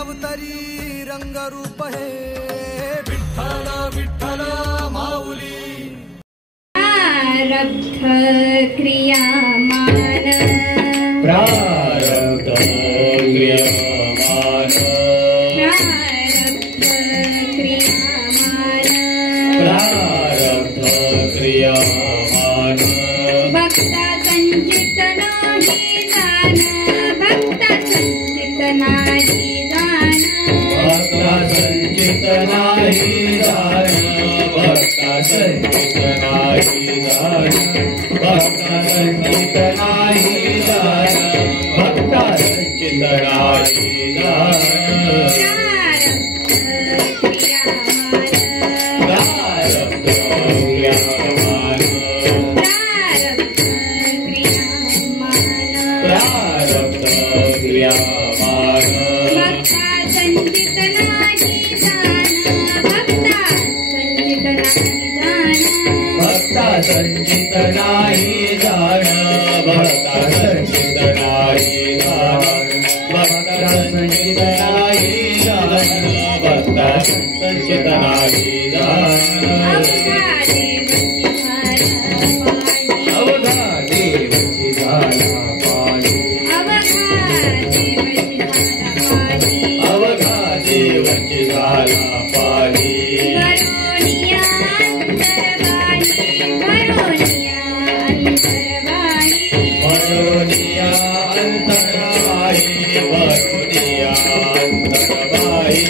अवतरी रंगरूप हे विठ्ठल विठ्ठल माऊली प्रारब्ध क्रियामान प्रारब्ध क्रियामान प्रारब्ध क्रियामान प्रारब्ध क्रियामान भक्ता संचित नाही जाण भक्ता संचित नाही जाण भक्ता संचित नाही जाण भक्ता संचित नाही जाण भक्ता संचित नाही जाण भक्ता संचित नाही जाण प्रारब्ध क्रियामान प्रारब्ध क्रियामान भक्ता संचित नाही जाण भक्ता संचित नाही जाण भक्ता संचित नाही जाण भक्ता संचित नाही जाण भक्ता संचित नाही जाण भक्ता संचित नाही जाण अवघा देवाची झाला पाणी अवघा देवाची झाला पाणी भरोनिया अंतरवाणी भरोनिया अंतरबाई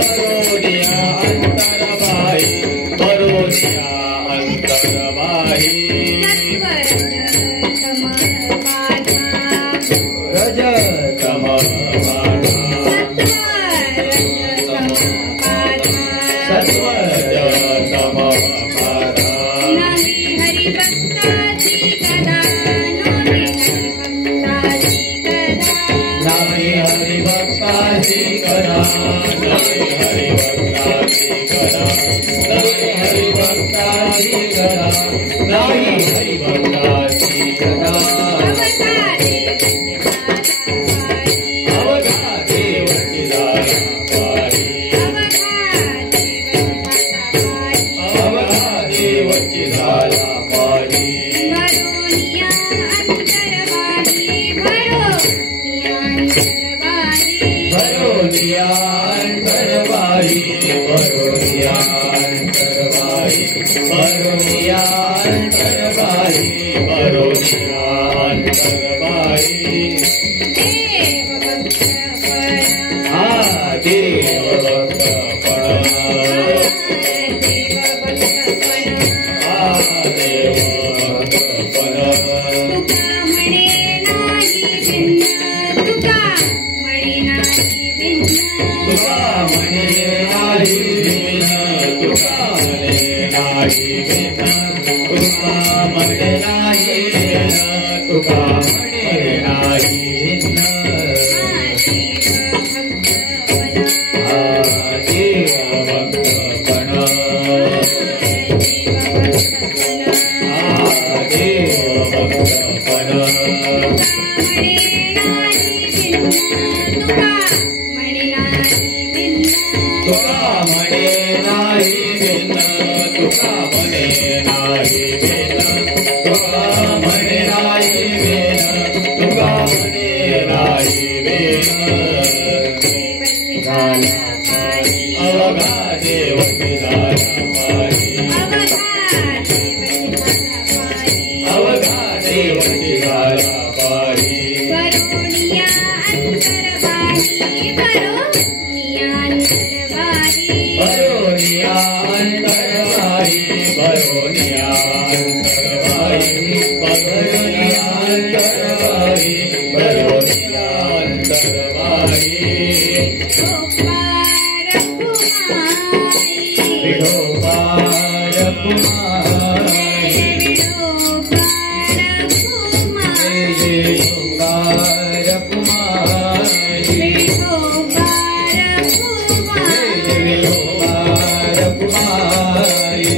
भरोनिया अंतरबाई भरोनिया अंतरबाई रज तमः सत्व तमः नाही हरिभक्ताची कदा नाही हरिभक्ताची करा नाही हरिभक्ताची करा नाही हरिभक्ताची करा नाही हरिभक्ताची करा अवघा देवाची झाला पाणी अवघा देवाची झाला पाणी भरोनिया अंतरवाणी भरोनिया अंतरवाणी भरोनिया अंतरबाई भरोनिया अंतरबाई भरोनिया अंतरबाई भरोनिया अंतरबाई देव भक्तपणा देव भक्तपण देव भक्तपण तुका म्हणे नाही भिन्न तुका म्हणे नाही भिन्न तुका म्हणे नाही भिन्न तुका म्हणे नाही भिन्न तुका म्हणे नाही भिन्न तुका म्हणे नाही भिन्न देव भक्तपणा देव भक्तपण तुका म्हणे नाही भिन्न तुका म्हणे नाही भिन्न तुका म्हणे नाही भिन्न तुका म्हणे नाही भिन्न अवघा देवाची झाला पाणी अवघा देवाची झाला पाणी भरोनिया अंतरवाणी भरोनिया अंतरवाणी भरोनिया अंतरबाई भरोनिया अंतरबाई भरोनिया अंतरबाई भरोनिया अंतरबाई विठोबार कुमारी विठोबार कुमारी विठोबार कुमारी कुमारी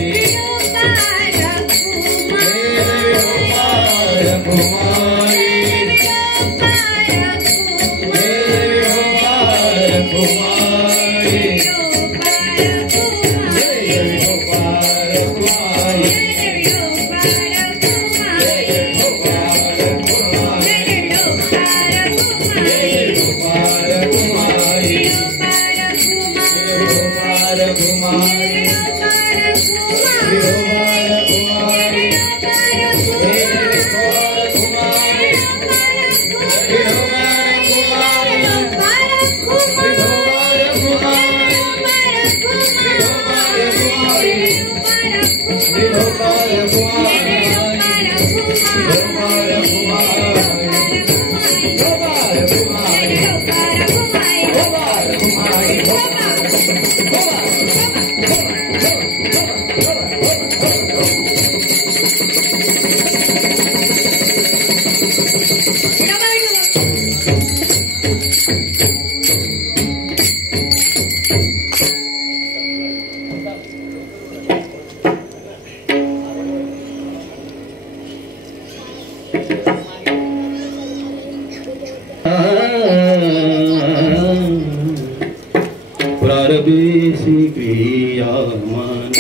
प्रारब्धेसी क्रियामान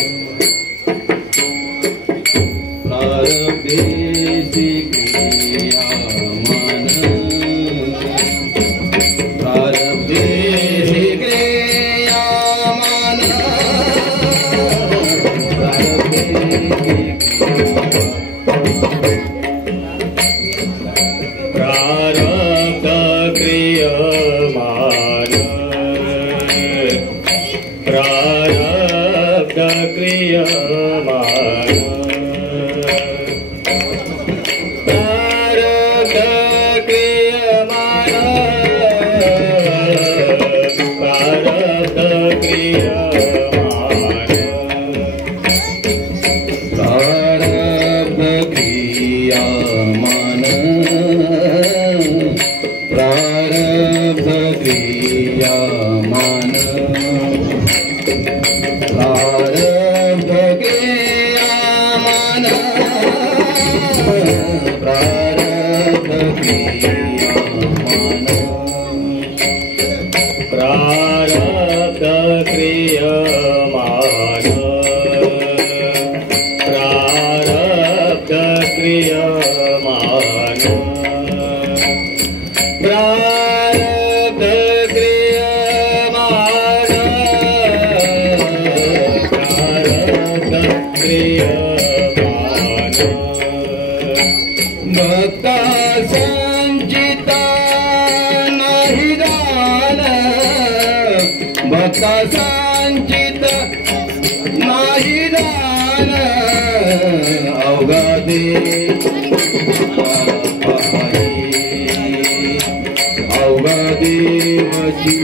प्रारब्धेसी क्रियामान प्रारब्धेसी क्रियामान प्रारब्ध क्रियमान प्रारब्ध क्रियमान प्रारब्ध क्रियमान प्रारब्ध क्रियमान प्रारब्ध क्रियामान प्रारब्ध क्रियामान प्रारब्ध क्रियामान प्रारब्ध क्रियामान प्रारब्ध क्रियमान प्रारब्ध क्रियमान प्रारब्ध क्रियमान प्रारब्ध क्रियमान भक्ता संचिता नाही दान भक्ता संचित नाही दान अवघा अवघा देवाची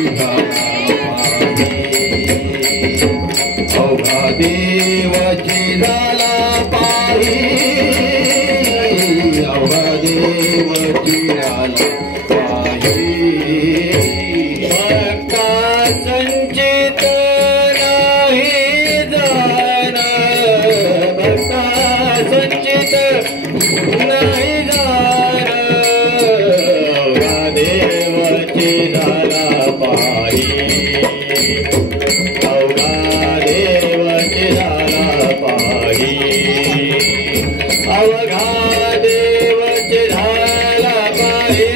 अवघा देवाची झाला पायी अवघा देवाची झाला पायी भक्ता संचित नाही दान भक्ता संचित नाही दान अवघा देवाची झाला पायी अवघा देवाची झाला पायी अवघा देवाची झाला पायी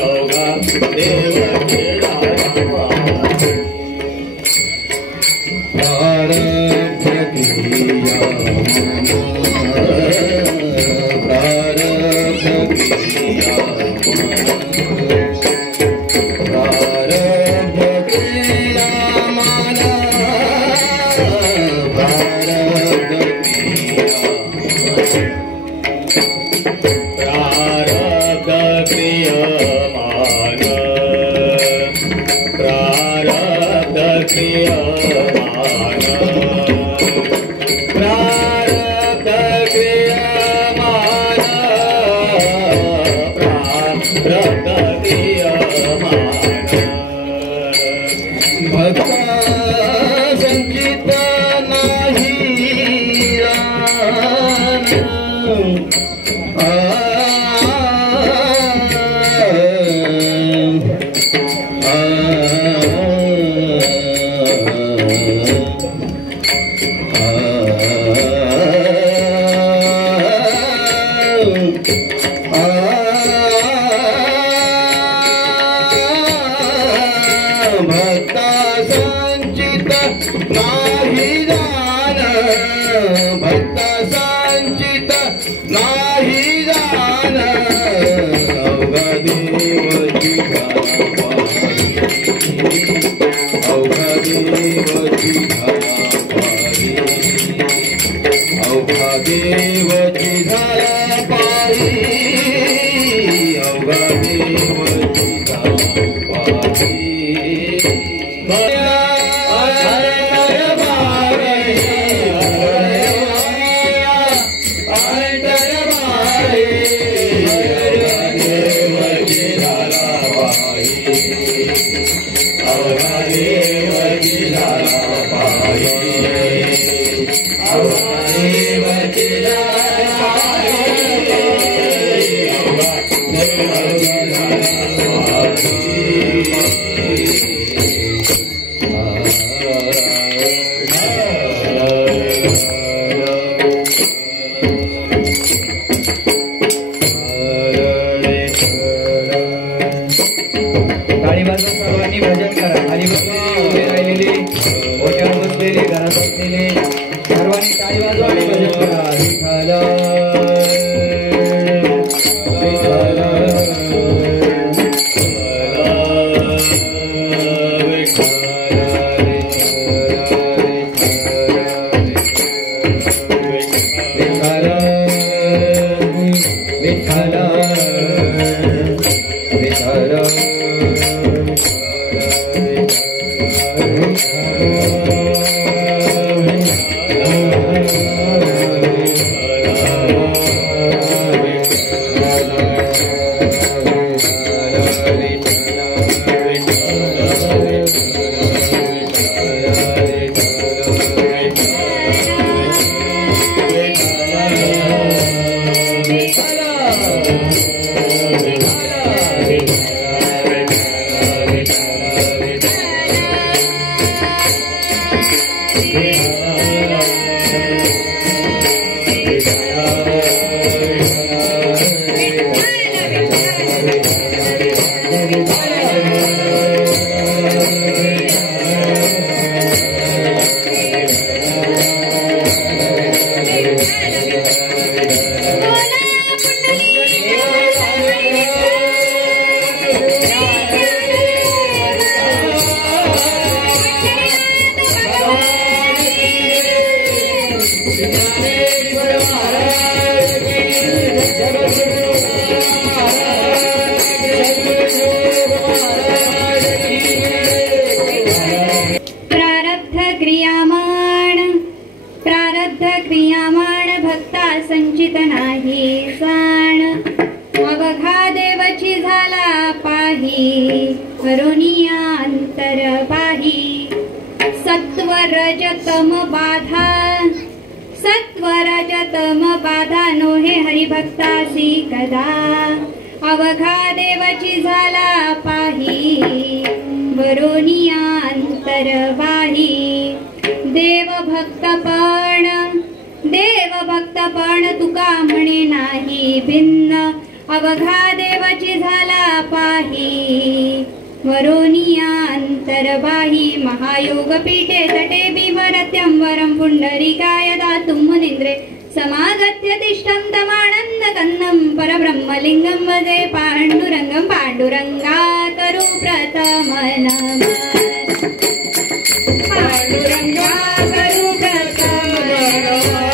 अवघा देवाची झाला पायी प्रारब्ध क्रियामान प्रारब्ध क्रियामान प्रारब्ध प्रारब्ध क्रियमान प्रारब्ध क्रियमान प्रारब्ध क्रियमान प्रारब्ध क्रियमान भक्ता संचित नाही दान भक्ता संचित नाही दान भक्ता संचित नाही दान अवघा देवाची अवघा देवाची अवघा देवाची झाला पायी अवघा देवाची झाला पायी टाळी वाजवून सर्वांनी भजन करा. खाली बसलेले, उभे राहिलेले, ओट्यावर बसलेले, घरात बसलेले सर्वांनी टाळी वाजवा आणि भजन करा. विठ्ठल संचित नाही साण अवघा देवची झाला पाही करुणिया अंतर पाही सत्व रजतम बाधा नोहे हरिभक्तासी कदा अवघा देवची झाला पाही करुणिया अंतर पाही देव भक्तपण तुका म्हणे नाही भिन्न अवघा देवाची झाला पाही वरोनिया अंतरबाही महायोग पीठे तटे बिवरत्यं वरं पुंडरीकाय दातुं मुनीन्द्रे समागत्य तिष्ठं तमानंद कन्नं परब्रह्मलिंगं वदे पाण्डुरंगं पाण्डुरंगा करू प्रथम नमः पाण्डुरंगा करू प्रथम नमः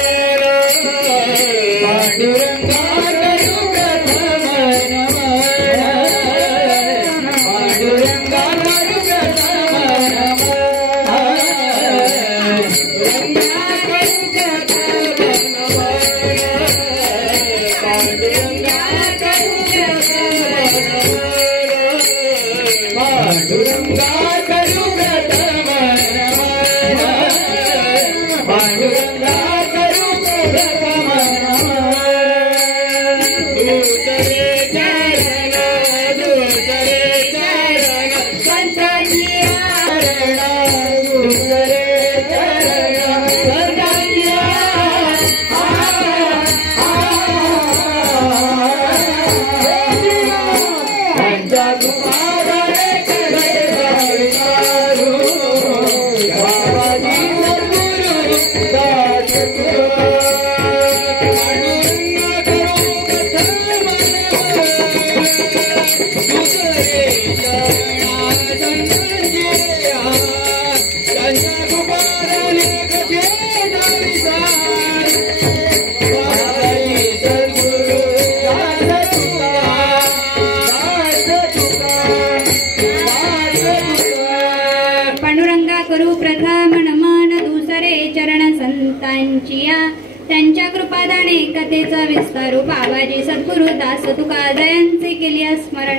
त्यांच्या कृपादाने कथेचा विस्तारू बाबाजी सद्गुरु दास तुका दयांचे केली स्मरण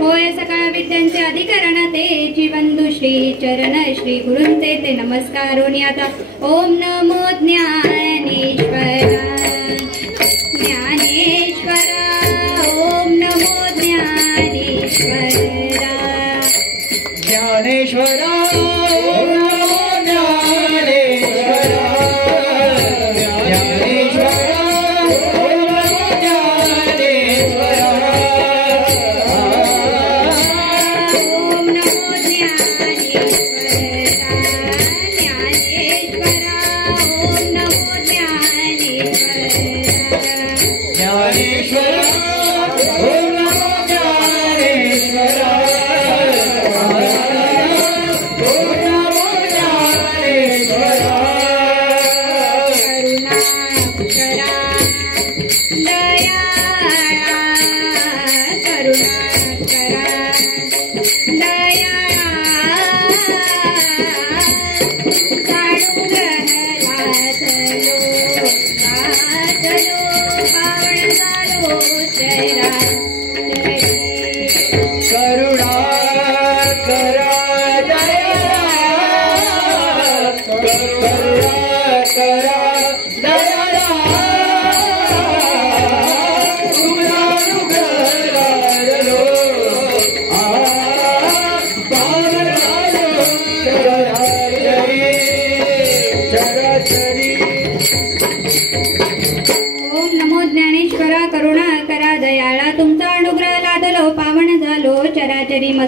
होय सकाळ विद्यांचे अधिकरण ते जीवंदु श्री चरण श्री गुरुंचे ते नमस्कारोनी आता ओम नमो ज्ञानेश्वरा ज्ञानेश्वरा ओम नमो ज्ञानेश्वरा ज्ञानेश्वरा ओम नमो ज्ञानेश्वरा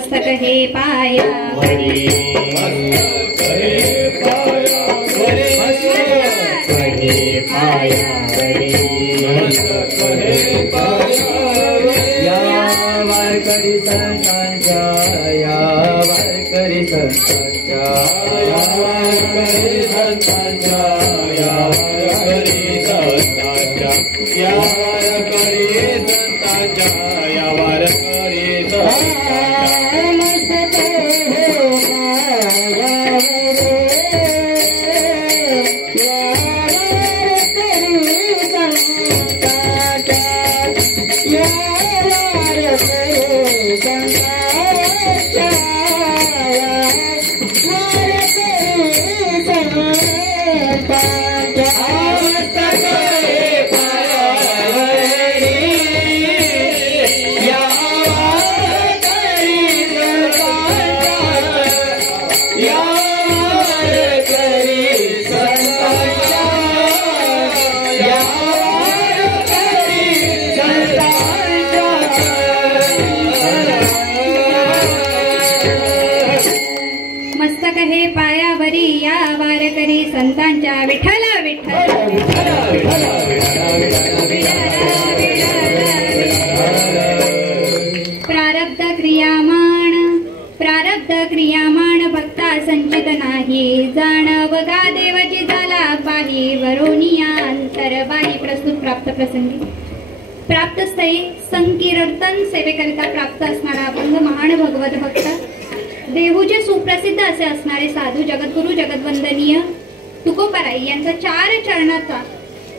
मस्तक हे पायावरी या वारकरी संतांच्या या वारकरी संतांच्या या वारकरी संतांच्या या वारकरी संतांच्या या वारकरी संतांच्या या वारकरी मस्तक हे पायावरी या वारकरी संतांच्या विठ्ठल विठ्ठल प्रारब्ध क्रियामाण भक्ता संचित नाही जाणव गा देवाची झाला बाही वरोनिया अंतर बाही. प्रस्तुत प्राप्त प्रसंगी प्राप्त स्थळी संकीर्तन सेवेकरिता प्राप्त असणारा अभंग महान भगवत भक्त देहूचे सुप्रसिद्ध असे असणारे साधू जगद्गुरु जगद्वंदनीय तुकोबाराई यांचा 4 चरणाचा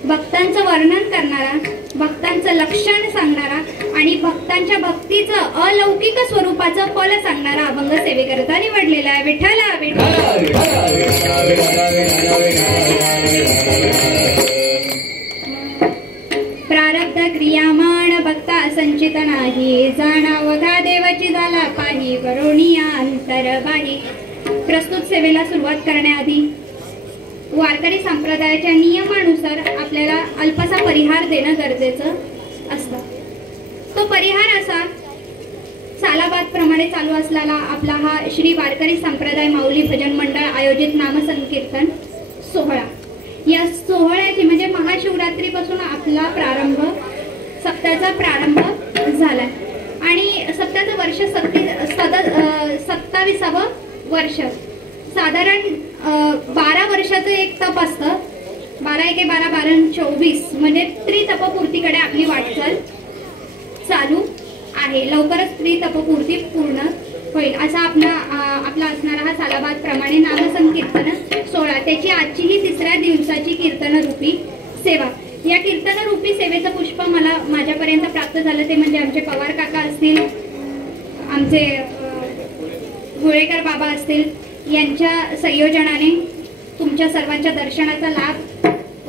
भक्तांचं वर्णन करणारा, भक्तांचं लक्षण सांगणारा आणि भक्तांच्या भक्तीचं अलौकिक स्वरूपाचं फल सांगणारा अभंग सेवेकरिता निवडलेला आहे. विठ्ठला प्रारब्ध क्रियामाण भक्ता संचित नाही जाणाव गा देवाची झाला पाही वरोनिया अंतर बाही. प्रस्तुत सेवेला सुरुवात करण्याआधी वारकरी संप्रदायाच्या नियमानुसार आपल्याला अल्पसा परिहार देणं गरजेचं असतं. तो परिहार असा सालाबाद प्रमाणे चालू असलेला आपला हा श्री वारकरी संप्रदाय माऊली भजन मंडळ आयोजित नामसंकीर्तन सोहळा. या सोहळ्याची म्हणजे महाशिवरात्रीपासून आपला प्रारंभ सप्ताहाचा प्रारंभ झालाय आणि सप्ताहाचं वर्ष 27वं वर्ष. साधारण 12 वर्षाचं एक तप असतं. 12 × 12 12 24 म्हणजे त्रितपपूर्तीकडे आपली वाटचाल चालू आहे. लवकरच त्रितपपूर्ती पूर्ण होईल असा आपला असणारा हा सालाबाद प्रमाणे नामसंकीर्तन सोहळा. त्याची आजची ही 3ऱ्या दिवसाची कीर्तन रूपी सेवा. या कीर्तन रूपी सेवेचं पुष्प माझ्यापर्यंत प्राप्त झालं ते म्हणजे आमचे पवार काका असतील, आमचे गुळेकर बाबा असतील, यांच्या संयोजनाने तुमच्या सर्वांच्या दर्शनाचा लाभ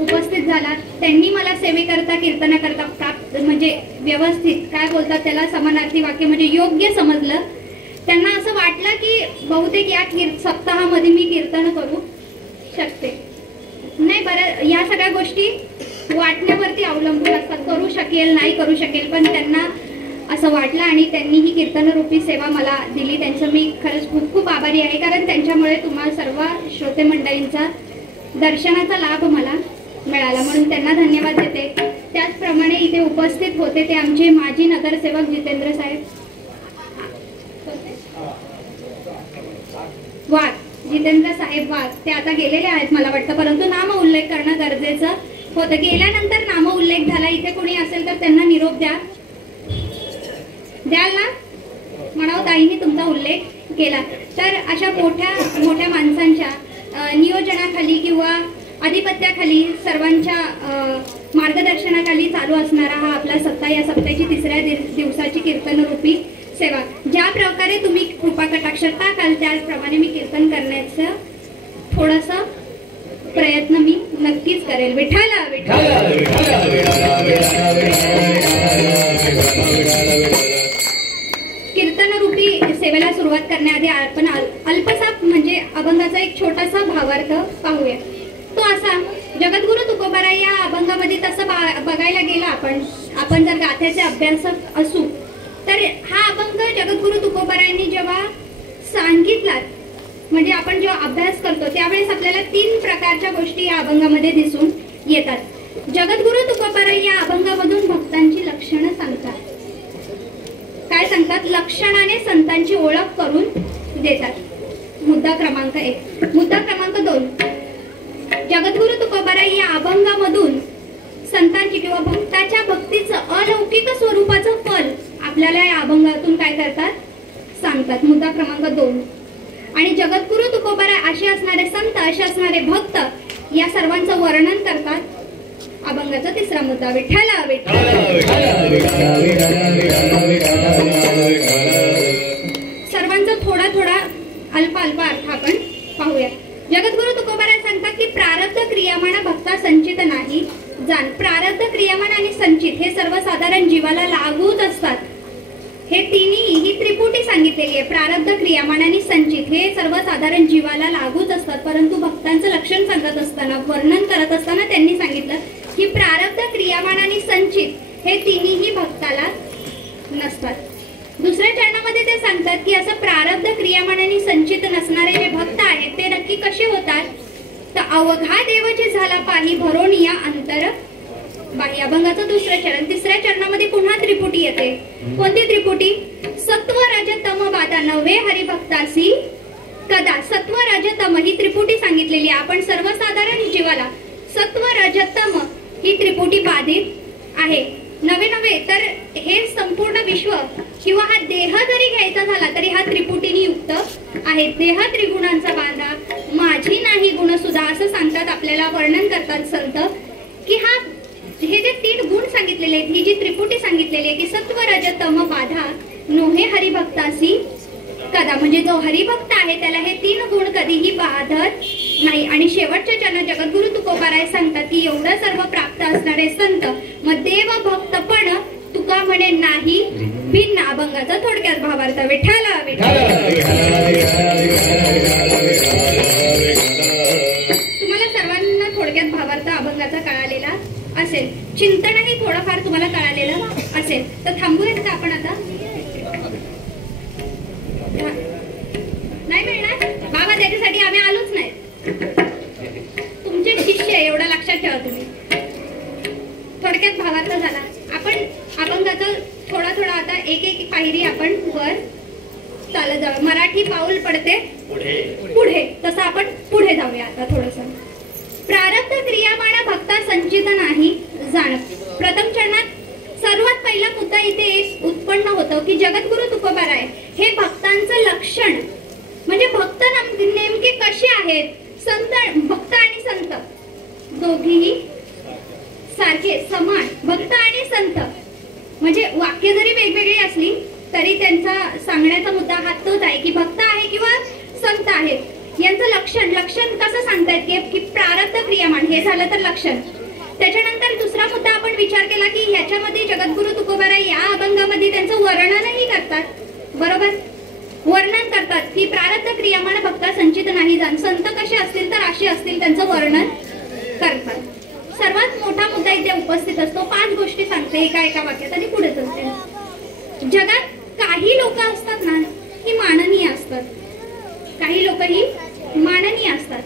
उपस्थित झाला. त्यांनी मला सेवेकरता कीर्तनाकरता प्राप्त म्हणजे व्यवस्थित काय बोलतात त्याला समानार्थी वाक्य म्हणजे योग्य समजलं. त्यांना असं वाटलं की बहुतेक या सप्ताहामध्ये मी कीर्तन करू शकते. नाही बरं, या सगळ्या गोष्टी वाटण्यावरती अवलंबून असतात. करू शकेल नाही करू शकेल, पण त्यांना असं वाटलं आणि त्यांनी ही कीर्तन रूपी सेवा मला दिली. त्यांचं मी खरंच खूप खूप आभारी आहे, कारण त्यांच्यामुळे तुम्हाला सर्व श्रोते मंडळींचा दर्शनाचा लाभ मला मिळाला, म्हणून त्यांना धन्यवाद देते. त्याचप्रमाणे इथे उपस्थित होते ते आमचे माजी नगरसेवक जितेंद्र साहेब वाघ, जितेंद्र साहेब वाघ. ते आता गेलेले आहेत मला वाटतं, परंतु नाम उल्लेख करणं गरजेचं होतं. गेल्यानंतर नाम उल्लेख झाला. इथे कोणी असेल तर त्यांना निरोप द्याल ना, म्हणावं ताईंनी तुमचा उल्लेख केला. तर अशा मोठ्या माणसांच्या नियोजनाखाली किंवा आधिपत्याखाली सर्वांच्या मार्गदर्शनाखाली चालू असणारा हा आपला सप्ताह. या सप्ताहाची 3ऱ्या दिवसाची कीर्तन रूपी सेवा. ज्या प्रकारे तुम्ही कृपा कटाक्ष टाकाल त्याचप्रमाणे मी कीर्तन करण्याचं थोडंसं प्रयत्न मी नक्कीच करेल. विठ्ठला कीर्तन रूपी सेवेला सुरुवात करण्याआधी आपण अल्पसा म्हणजे अभंगाचा एक छोटासा भावार्थ पाहूया. तो असा, जगद्गुरु तुकोबाराई या अभंगामध्ये तसं बघायला गेला आपण जर गाथ्याचे अभ्यासक असू तर हा अभंग जगद्गुरु तुकोबारायांनी जेव्हा सांगितलात, म्हणजे आपण जेव्हा अभ्यास करतो त्यावेळेस आपल्याला 3 प्रकारच्या गोष्टी या अभंगामध्ये दिसून येतात. जगद्गुरु तुकोबाराय या अभंगामधून भक्तांची लक्षणं सांगतात. काय सांगतात? लक्षणाने संतांची ओळख करून देतात. मुद्दा क्रमांक 1. मुद्दा क्रमांक 2, जगद्गुरु तुकोबाराय या अभंगामधून संतांची किंवा भक्ताच्या भक्तीचं अलौकिक स्वरूपाचं फल आपल्याला या अभंगातून काय करतात? सांगतात. मुद्दा क्रमांक 2. आणि जगद्गुरु तुकोबाराय असे असणारे संत, असे असणारे भक्त या सर्वांचं वर्णन करतात. अभंगाचा 3रा मुद्दा, विठ्ठल विठ्ठल. सर्वांचा थोडा थोडा अल्प अल्प अर्थ आपण पाहूया. जगद्गुरु तुकोबाराय सांगतात की प्रारब्ध क्रियामाना भक्ता संचित नाही जाण. प्रारब्ध क्रियामान आणि संचित हे सर्वसाधारण जीवाला लागूच असतात. हे तिन्ही ही त्रिपुटी सांगितलेली आहे. प्रारब्ध क्रियामान आणि संचित हे सर्वसाधारण जीवाला लागूच असतात. परंतु भक्तांचं लक्षण सांगत असताना, वर्णन करत असताना त्यांनी सांगितलं की प्रारब्ध क्रियामान आणि संचित हे तिन्हीही भक्ताला नसतात. 2ऱ्या चरणामध्ये ते सांगतात की असं प्रारब्ध क्रियामान आणि संचित नसणारे जे भक्त आहेत ते नक्की कसे होतात? तर अवघा देवाची झाला पाही भरून या अंतर बाह्य. अभंगाचं 2रं चरण. 3ऱ्या चरणामध्ये पुन्हा त्रिपुटी येते. कोणती त्रिपुटी? सत्व रज तम बाधा नव्हे हरिभक्तासी कदा. सत्व रज तम ही त्रिपुटी सांगितलेली आहे. आपण सर्वसाधारण जीवाला सत्व रज तम ही त्रिपुटी बाधित आहे. नवे तर हे संपूर्ण विश्व किंवा हा देह जरी घ्यायचा झाला तरी हा त्रिपुटीने युक्त आहे. देह त्रिगुणांचा बांधा माझी नाही गुणसुद्धा असं सांगतात. आपल्याला वर्णन करतात संत की हे जे 3 गुण सांगितलेले आहेत, ही जी त्रिपुटी सांगितलेली आहे की सत्व रज तम बाधा नोहे हरिभक्तासी कदा, म्हणजे जो हरिभक्त आहे त्याला हे 3 गुण कधीही बाधत नाही. आणि शेवटच्या चरणात जगद्गुरु तुकोबाराय सांगतात की एवढं सर्व प्राप्त असणारे संत मग देव भक्त पण तुका म्हणे नाही भिन्न. अभंगाचा थोडक्यात भावार्थ, विठ्ठल विठ्ठल. तुम्हाला सर्वांना थोडक्यात भावार्थ अभंगाचा कळालेला असेल. चिंतनही थोडंफार तुम्हाला कळालेलं असेल. तर थांबूयात का आपण आता? नाही मिळणार बाबा, त्याच्यासाठी आम्ही आलोच नाही. तुमचे शिष्य एवढं लक्षात ठेवा तुम्ही. थोडक्यात भावार्थ झाला. आपण अभंगाचा थोडा आता एक पायरी आपण वर चालत जाऊ. मराठी पाऊल पडते पुढे, तसं आपण पुढे जाऊया आता थोडस. प्रारब्ध क्रियामाना भक्ता संचित नाही जाण. प्रथम चरणात सर्वात पहिला मुद्दा इथे उत्पन्न होतो की जगद्गुरु तुकोबाराय हे भक्तांचं लक्षण, म्हणजे भक्त नेमके कसे आहेत. संत, भक्त आणि संत दोघीही सारखे समान. भक्त आणि संत म्हणजे वाक्य जरी वेगवेगळी असली तरी त्यांचा सांगण्याचा मुद्दा हा तोच आहे की भक्त आहे किंवा संत आहेत. यांचं लक्षण कसं सांगतायत की प्रारब्ध क्रियामान हे झालं तर लक्षण. त्याच्यानंतर 2रा मुद्दा आपण विचार केला की ह्याच्यामध्ये जगद्गुरु तुकोबाराय या अभंगामध्ये त्यांचं वर्णनही करतात. बरोबर, वर्णन करतात की प्रारब्ध क्रियामान भक्ता संचित नाही जाण. संत कसे असतील तर असे असतील त्यांचं वर्णन करतात. सर्वात मोठा मुद्दा इथे उपस्थित असतो. 5 गोष्टी सांगते एका वाक्यात आणि पुढे चलते. जगात काही लोक असतात ना ही माननीय असतात. काही लोक ही माननीय असतात.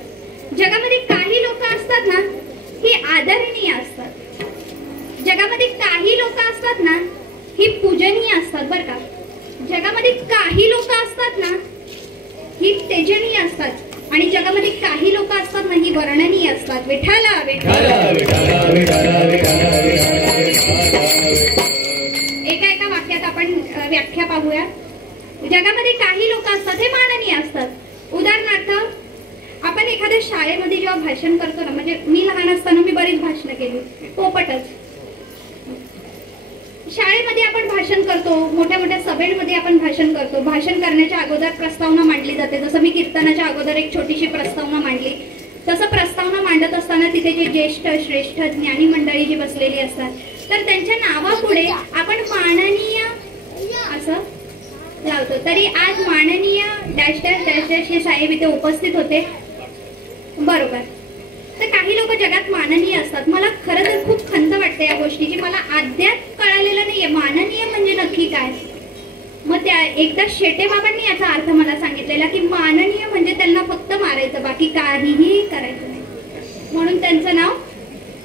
जगामध्ये काही लोक असतात ना ही आदरणीय असतात. जगामध्ये काही लोक असतात ना ही पूजनीय असतात. बरं का, जगामध्ये काही लोक असतात ना ही तेजनीय असतात. आणि जगामध्ये काही लोक असतात ना ही वर्णनीय असतात. विठ्ठल विठ्ठल. एका वाक्यात आपण व्याख्या पाहूया. जगामध्ये काही लोक असतात हे माननीय असतात. उदाहरणार्थ आपण एखाद्या शाळेमध्ये जेव्हा भाषण करतो ना, म्हणजे मी लहान असताना मी बरीच भाषणं केली, पोपटच. शाळेमध्ये आपण भाषण करतो, मोठ्या मोठ्या सभेमध्ये आपण भाषण करतो. भाषण करण्याच्या अगोदर प्रस्तावना मांडली जाते. जसं मी कीर्तनाच्या अगोदर एक छोटीशी प्रस्तावना मांडली, तसं प्रस्तावना मांडत असताना तिथे जे ज्येष्ठ श्रेष्ठ ज्ञानी मंडळी जी बसलेली असतात तर त्यांच्या नावापुढे आपण माननीय असं लावतो. तरी आज माननीय डॅश डॅश डॅश डॅश हे साहेब इथे उपस्थित होते. बरोबर. तर काही लोक जगात माननीय असतात. मला खरं तर खूप खंत वाटते या गोष्टीची. मला अद्याप कळालेलं नाहीये माननीय म्हणजे नक्की काय. मग त्या एकदा शेटे बाबांनी याचा अर्थ मला सांगितलेला की माननीय म्हणजे त्यांना फक्त मारायचं, बाकी काहीही करायचं नाही, म्हणून त्यांचं नाव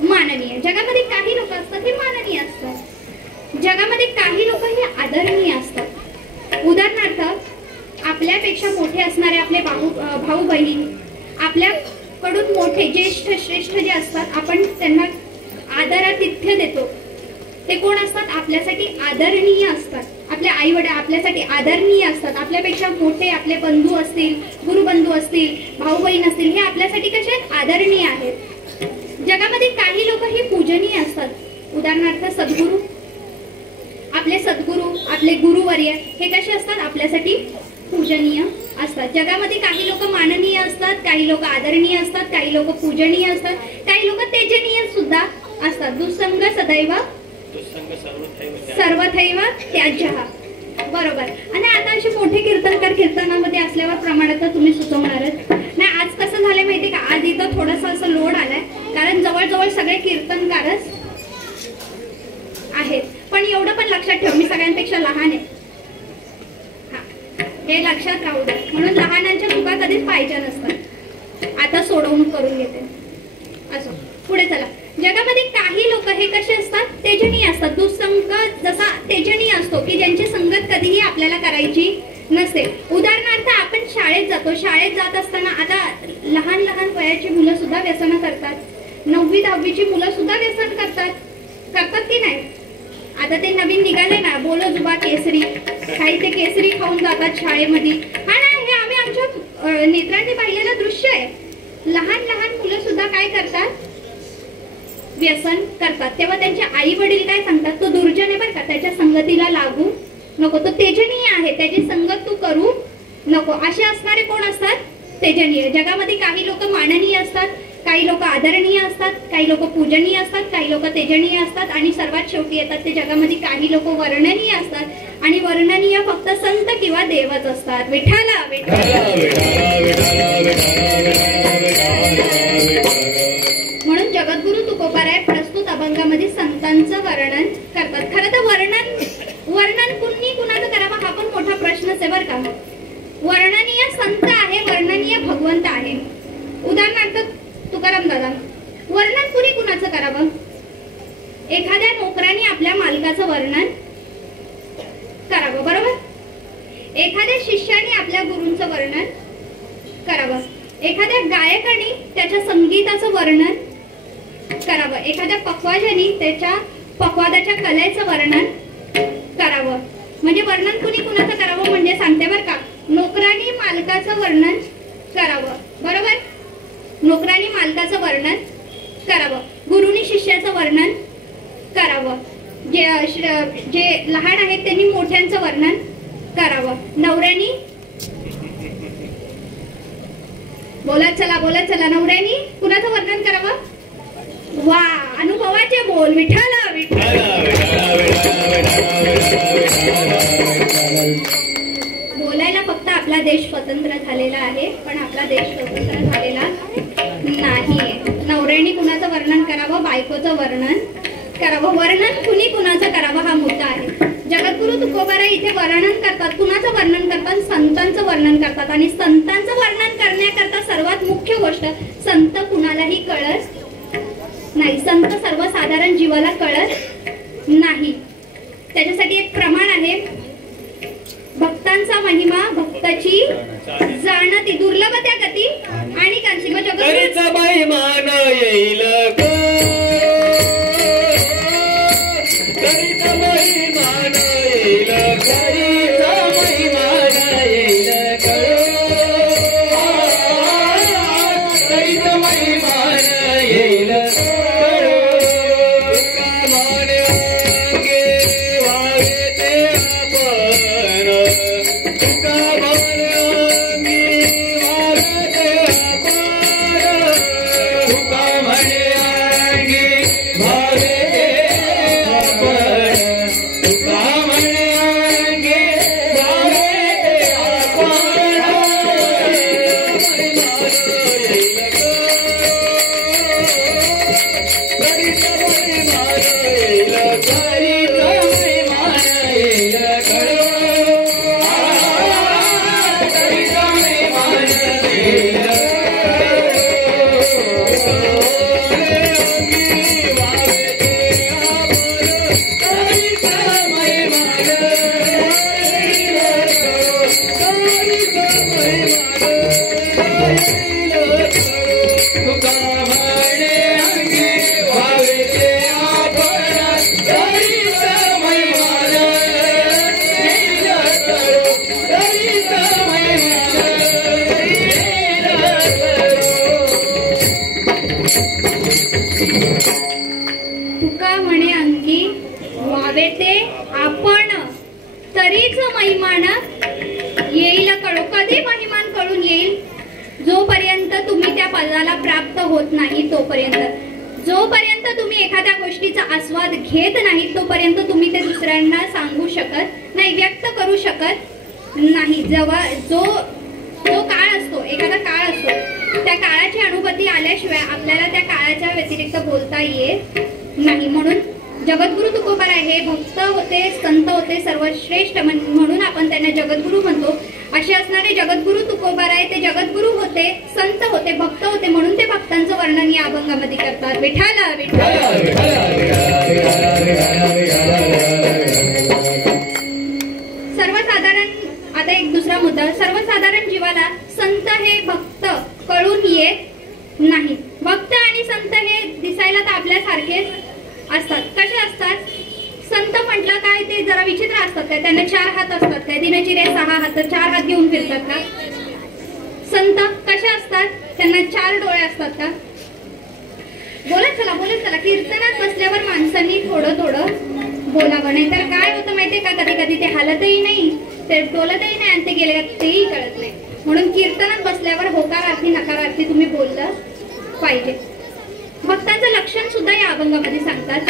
माननीय. जगामध्ये काही लोक असतात हे माननीय असतात, जगामध्ये काही लोक हे आदरणीय असतात. उदाहरणार्थ आपल्यापेक्षा मोठे असणारे आपले भाऊ बहीण, आपल्याकडून मोठे ज्येष्ठ श्रेष्ठ जे असतात आपण त्यांना आदरातिथ्य देतो, ते कोण असतात? आपल्यासाठी आदरणीय असतात. आपले आई वडील आपल्यासाठी आदरणीय असतात. आपल्यापेक्षा मोठे आपले बंधू असतील, गुरुबंधू असतील, भाऊ बहीण असतील, हे आपल्यासाठी कसे आहेत? आदरणीय आहेत. जगामध्ये काही लोक हे पूजनीय असतात. उदाहरणार्थ सद्गुरू, आपले सद्गुरू, आपले गुरुवर्य हे कसे असतात? आपल्यासाठी पूजनीय असतात. जगामध्ये काही लोक माननीय असतात, काही लोक आदरणीय असतात, काही लोक पूजनीय असतात, काही लोक तेजनीय सुद्धा असतात. दुःसंग सदैव सर्वथैव त्याज्यः. बरोबर. आणि आता असे मोठे कीर्तनकार कीर्तनामध्ये असल्यावर प्रमाणात तुम्ही सुचवणारच नाही. आज कसं झालंय माहिती का? आज इथं थोडासा असं लोड आलाय, कारण जवळजवळ सगळे कीर्तनकारच आहेत. पण एवढं पण लक्षात ठेव, मी सगळ्यांपेक्षा लहान आहे, हे लक्षात राहू दे. म्हणून लहानांच्या चुका कधीच पाहिजे नसतात. आता सोडवणूक करून घेते. असो, पुढे चला. जगामध्ये काही लोक हे कसे असतात? तेजनीय असतात. दुःसंग जसा तेजनीय असतो की ज्यांची संगत कधीही आपल्याला करायची नसते. उदाहरणार्थ आपण शाळेत जातो, शाळेत जात असताना आता लहान लहान वयाची मुलं सुद्धा व्यसन करतात. 9वी 10वीची मुलं सुद्धा व्यसन करतात की नाही? आता ते नवीन निघाले ना, बोलो जुबा केसरी, काही ते केसरी खाऊन जातात शाळेमध्ये. हा ना, हे आम्ही आमच्या नेत्रांनी पाहिलेलं दृश्य आहे. लहान लहान मुलं सुद्धा काय करतात? व्यसन करतात. तेव्हा त्यांचे आई वडील काय सांगतात? तो दुर्जन आहे बरं का, त्याच्या संगतीला लागू नको, तो तेजनीय आहे, त्याची संगत तू करू नको. असे असणारे कोण असतात? तेजनीय. जगामध्ये काही लोक माननीय असतात, काही लोक आदरणीय असतात, काही लोक पूजनीय असतात, काही लोक तेजनीय असतात, आणि सर्वात शेवटी येतात ते जगामध्ये काही लोक वर्णनीय असतात. आणि वर्णनीय फक्त संत किंवा देवच असतात. विठ्ठला म्हणून जगद्गुरु तुकोबाराय प्रस्तुत अभंगामध्ये संतांचं वर्णन करतात. खरं तर वर्णन कुणाचं करावं हा पण मोठा प्रश्नच आहे बरं का. वर्णनीय संत आहे, वर्णनीय भगवंत आहे. उदाहरणार्थ तुकाराम दादा, वर्णन कुणाचं करावं? एखाद्या नोकराने आपल्या मालकाचं वर्णन करावं, बरोबर. एखाद्या शिष्याने आपल्या गुरूंचं वर्णन करावं. एखाद्या गायकाने त्याच्या संगीताचं वर्णन करावं. एखाद्या पक्वाजाने त्याच्या पक्वादाच्या कलेचं वर्णन करावं. म्हणजे वर्णन कुणाचं करावं म्हणजे सांगते बरं का. नोकराने मालकाचं वर्णन करावं, बरोबर. नोकराने मालकाचं वर्णन करावं. गुरुनी शिष्याचं वर्णन करावं. जे लहान आहेत त्यांनी मोठ्यांचं वर्णन करावं. नवऱ्यानी बोलत चला नवऱ्यानी कुणाचं वर्णन करावं? वा, अनुभवाचे बोल. विठ्ठला बोलायला फक्त आपला देश स्वतंत्र झालेला आहे, पण आपला देश स्वतंत्र झालेला नाहीये. नवऱ्यानी कुणाचं वर्णन करावं? बायकोचं वर्णन करावं. वर्णन कुणाचं करावं हा मुद्दा आहे. जगद्गुरु तुकोबाराय इथे वर्णन करतात. कुणाचं वर्णन करतात? संतांचं वर्णन करतात. आणि संतांचं वर्णन करण्याकरता सर्वात मुख्य गोष्ट, संत कुणालाही कळत नाही. संत सर्वसाधारण जीवाला कळत नाही. त्याच्यासाठी एक प्रमाण आहे, भक्तांचा महिमा भक्ताची जाणती, दुर्लभ त्या गती आणि कांची. मग जगद्गुरूचा महिमान येईल, करीचा महिमान येईल, करीचा महिमान येईल, करीचा महिमान येईल, तुका भाने तुका म्हणे अंगी व्हावे ते आपण तरीच महिमान येईल कळो. कधी महिमान कळून येईल? जोपर्यंत तुम्ही त्या पदाला प्राप्त होत नाही तोपर्यंत. जोपर्यंत तुम्ही एखाद्या गोष्टीचा आस्वाद घेत नाही तोपर्यंत तुम्ही ते दुसऱ्यांना सांगू शकत नाही, व्यक्त करू शकत नाही. जेव्हा जो काळ असतो, एखादा काळ असतो, त्या काळाची अनुभूती आल्याशिवाय आपल्याला त्या काळाच्या व्यतिरिक्त बोलता येत नाही. म्हणून जगद्गुरु तुकोबाराय हे भक्त होते, संत होते, सर्वश्रेष्ठ म्हणून आपण त्यांना जगद्गुरु म्हणतो. असे असणारे जगद्गुरु तुकोबाराय ते जगद्गुरु होते, संत होते, भक्त होते, म्हणून ते भक्तांचं वर्णन या अभंगामध्ये करतात. विठ्ठल सर्वसाधारण. आता एक दुसरा मुद्दा, सर्वसाधारण जीवाला संत हे भक्त कळून येत नाही. भक्त आणि संत हे दिसायला तर आपल्यासारखेच असतात. कसे असतात? संत म्हटलं काय ते जरा विचित्र असतात काय? त्यांना 4 हात असतात काय? दिनाची रे 6 हात, 4 हात घेऊन फिरतात का? संत कसे असतात? त्यांना 4 डोळे असतात का? बोलत चला कीर्तनात बसल्यावर माणसांनी थोडं बोलावं, नाही तर काय होतं माहितीये का? कधी कधी ते हालतही नाही, ते डोलतही नाही आणि ते गेले तेही कळत नाही. म्हणून कीर्तनात बसल्यावर होकारार्थी नकारार्थी तुम्ही बोललं पाहिजे. भक्तांचं लक्षण सुद्धा या अभंगामध्ये सांगतात.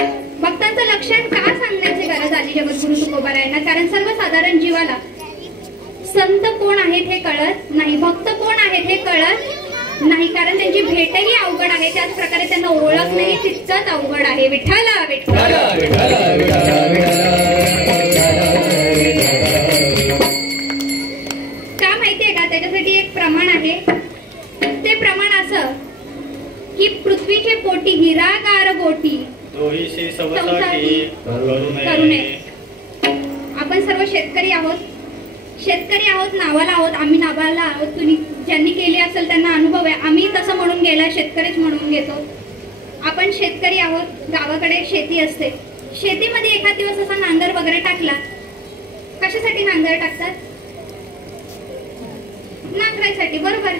भक्तांचं लक्षण का सांगण्याची गरज आली जगद्गुरु तुकोबारायांना? कारण सर्वसाधारण जीवाला संत कोण आहेत हे कळत नाही, भक्त कोण आहेत हे कळत नाही. कारण त्यांची भेटही अवघड आहे, त्याच प्रकारे त्यांना ओळखणंही तितकंच अवघड आहे. विठ्ठल का माहितीये का? त्याच्यासाठी एक प्रमाण आहे. ते प्रमाण असं की पृथ्वीचे पोटी हिरागार गोटी करू नये. आपण सर्व शेतकरी आहोत, नावाला आहोत. आम्ही नावाला आहोत. तुम्ही ज्यांनी केली असेल त्यांना अनुभव आहे. आम्ही तसं म्हणून गेला, शेतकरीच म्हणून घेतो. आपण शेतकरी आहोत. गावाकडे शेती असते. शेतीमध्ये एखाद दिवस असा नांगर वगैरे टाकला. कशासाठी नांगर टाकतात? नांगरायसाठी, बरोबर.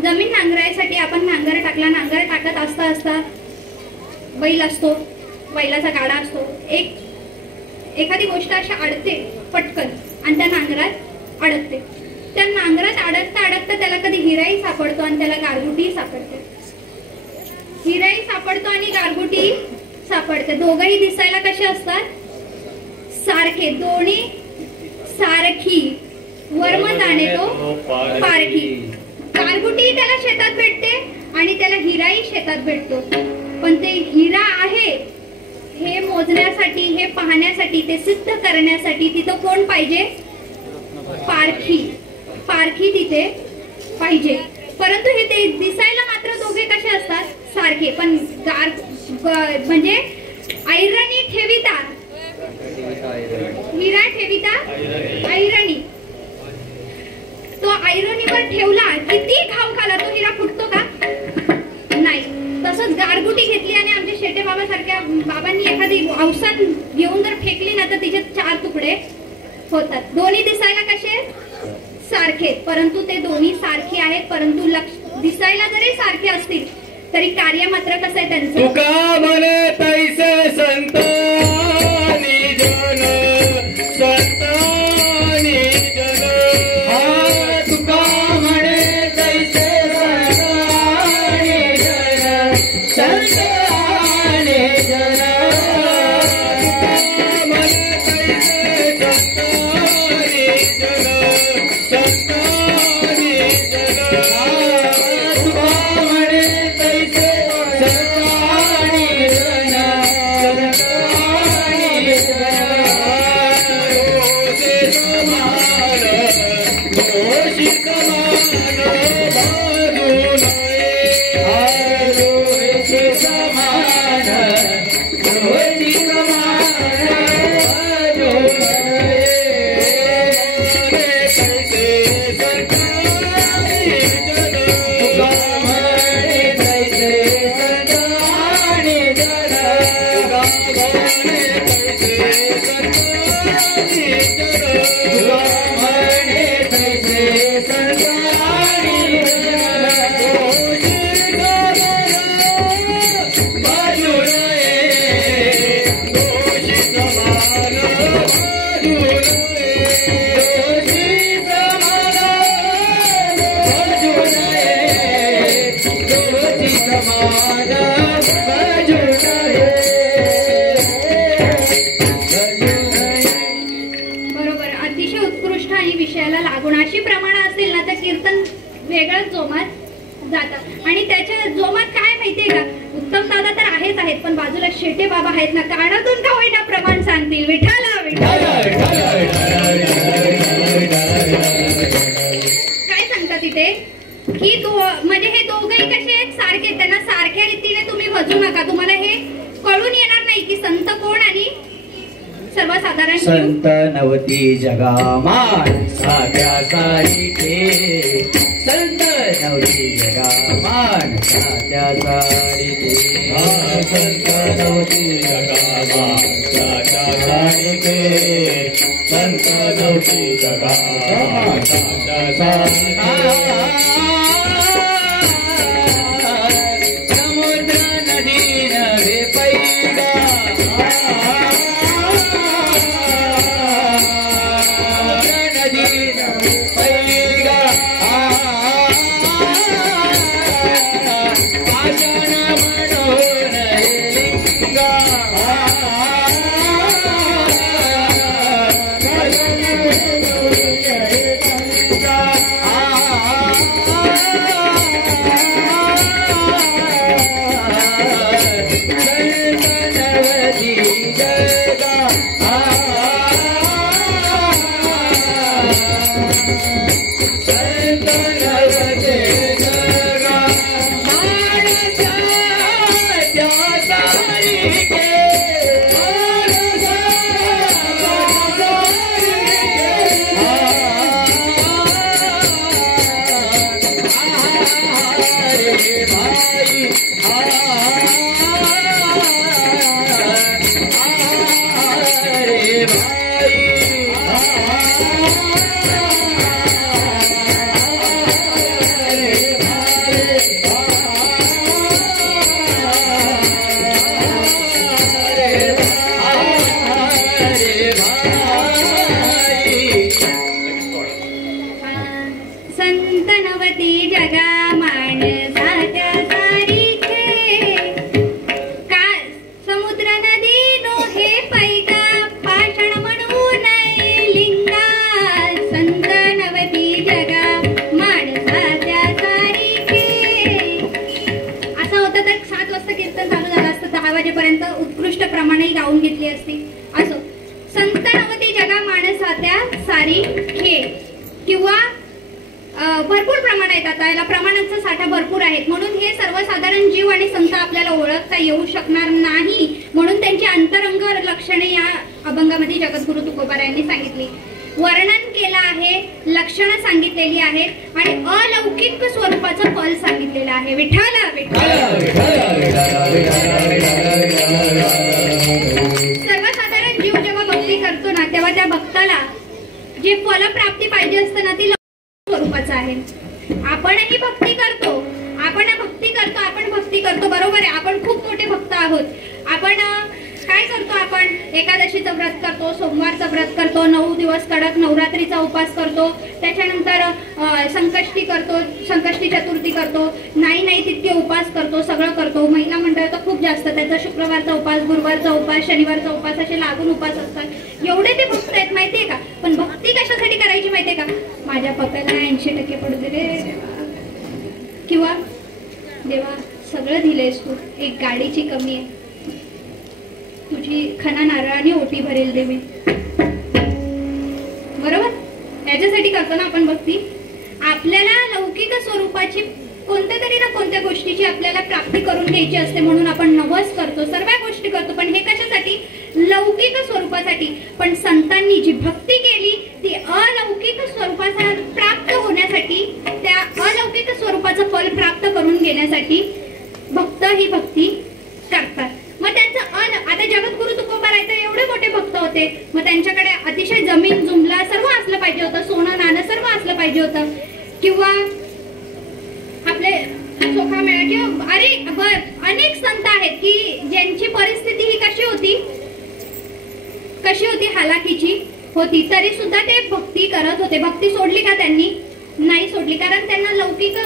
जमीन नांगरायसाठी आपण नांगर टाकला. नांगर टाकत असता बैल असतो, बैलाचा गाडा असतो. एखादी गोष्ट अशी अडते पटकन आणि त्या नांगरात अडकते. त्या नांगरात अडकता त्याला कधी हिराही सापडतो आणि त्याला गारगुटी सापडते. हिराही सापडतो आणि गारगुटी सापडते. दोघंही दिसायला कसे असतात? सारखे. दोन्ही सारखी. वर्मदाने तो पारखी. गारगुटी त्याला शेतात भेटते आणि त्याला हिराही शेतात भेटतो. पण ते हिरा आहे हे मोजण्यासाठी, हे पाहण्यासाठी, ते सिद्ध करण्यासाठी तिथं कोण पाहिजे? पारखी तिथे पाहिजे. परंतु हे ते दिसायला मात्र दोघे कसे असतात? सारखे. पण म्हणजे ऐरणी ठेविता हिरा ठेविता ऐरणी. तो ऐरणीवर ठेवला, किती घाव खाला तो हिरा फुटतो का? नाही. तसंच गारगुटी घेतली आणि आमच्या शेटे बाबा सारख्या बाबांनी एखादी औषध घेऊन जर फेकली ना तर तिचे 4 तुकडे होतात. दोन्ही दिसायला कसे? सारखे. परंतु ते दोन्ही सारखे आहेत. परंतु दिसायला जरी सारखे असतील तरी कार्य मात्र कसं आहे त्यांचं? तुका म्हणे तैसे संतानी जन, संतानी जन. तुका म्हणे तैसे संतानी जन, संतानी जन. तुका म्हणे तैसे संतानी जन, संतानी जन. तुका म्हणे तैसे संतानी जन, संतानी प्रमाण असेल ना तर कीर्तन वेगळंच जोमात जातं. आणि त्याच्या जोमात काय माहितीये का, उत्तम दादा तर आहेत पण बाजूला शेटे बाबा आहेत ना, कानातून का होईना प्रमाण सांगतील. विठाला विठाला काय सांगतात तिथे की म्हणजे हे दोघंही कसे आहेत, सारखे. त्यांना सारख्या रीतीने तुम्ही वजू नका. तुम्हाला हे कळून येणार नाही की संत कोण आणि सर्वसाधारण. संत नवती जगामान साध्या सारीचे, संत नवती जगामान साध्या सारीचे, संत नवती जगामान साध्या सारीचे, संत नवती जगामान साध्या सारीचे. समुद्र नदी नव्हे पैगा, नदी नव्हे पैगा, आशन म्हणून लिंगा, उत्कृष्ट प्रमाणे गाऊन घेतली असते. असो, संत नवती जगा माणसात्या सारी खेळ किंवा भरपूर प्रमाण आहेत. आता याला प्रमाणांचा साठा भरपूर आहेत. म्हणून हे सर्वसाधारण जीव आणि संत आपल्याला ओळखता येऊ शकणार नाही. म्हणून त्यांची अंतरंग लक्षणे या अभंगामध्ये जगद्गुरु तुकोबा यांनी सांगितली, वर्णन केलं आहे, लक्षणं सांगितलेली आहेत आणि अलौकिक स्वरूपाचं फल सांगितलेलं आहे. विठ्ठल सर्वसाधारण जीव जेव्हा भक्ती करतो ना तेव्हा त्या भक्ताला जे फलप्राप्ती पाहिजे असतं ना ती स्वरूपाचं आहे. आपणही भक्ती करतो, आपण भक्ती करतो बरोबर आहे. आपण खूप मोठे भक्त आहोत. आपण काय करतो, आपण एकादशीचं व्रत करतो, सोमवारचं व्रत करतो, 9 दिवस कडक नवरात्रीचा उपास करतो, त्याच्यानंतर संकष्टी करतो, संकष्टी चतुर्थी करतो, नाही तितके उपास करतो, सगळं करतो. महिला मंडळ तर खूप जास्त, त्याचा शुक्रवारचा उपास, गुरुवारचा उपास, शनिवारचा उपास असे लागून उपास असतात. एवढे ते भक्त आहेत माहितीये का. पण भक्ती कशासाठी करायची माहितीये का, माझ्या पप्याला 80% पडू दे रे, किंवा देवा सगळं दिलेस तू, एक गाडीची कमी आहे, तुझी खना नारळाने ओटी भरेल देवी. बरोबर, याच्यासाठी करतो ना आपण भक्ती. आपल्याला लौकिक स्वरूपाची कोणत्या कोणत्या गोष्टीची आपल्याला प्राप्ती करून घ्यायची असते. म्हणून आपण नवस करतो, सर्व गोष्टी करतो. पण हे कशासाठी, लौकिक स्वरूपासाठी. पण संतांनी जी भक्ती केली ती अलौकिक स्वरूपाचा प्राप्त होण्यासाठी, त्या अलौकिक स्वरूपाचं फल प्राप्त करून घेण्यासाठी भक्त ही भक्ती करतात. मग त्यांचं आता जगद्गुरु तुकोबा राय तर एवढे मोठे भक्त होते. मग त्यांच्याकडे अतिशय जमीन जुमला सर्व असलं पाहिजे होतं, सोनं नाणं सर्व असलं पाहिजे होतं, किंवा आपले सोखा मेळा किंवा अनेक संत आहेत की ज्यांची परिस्थिती ही कशी होती, हालाकीची होती, तरी सुद्धा ते भक्ती करत होते. भक्ती सोडली का त्यांनी? नाही सोडली, कारण त्यांना लौकिक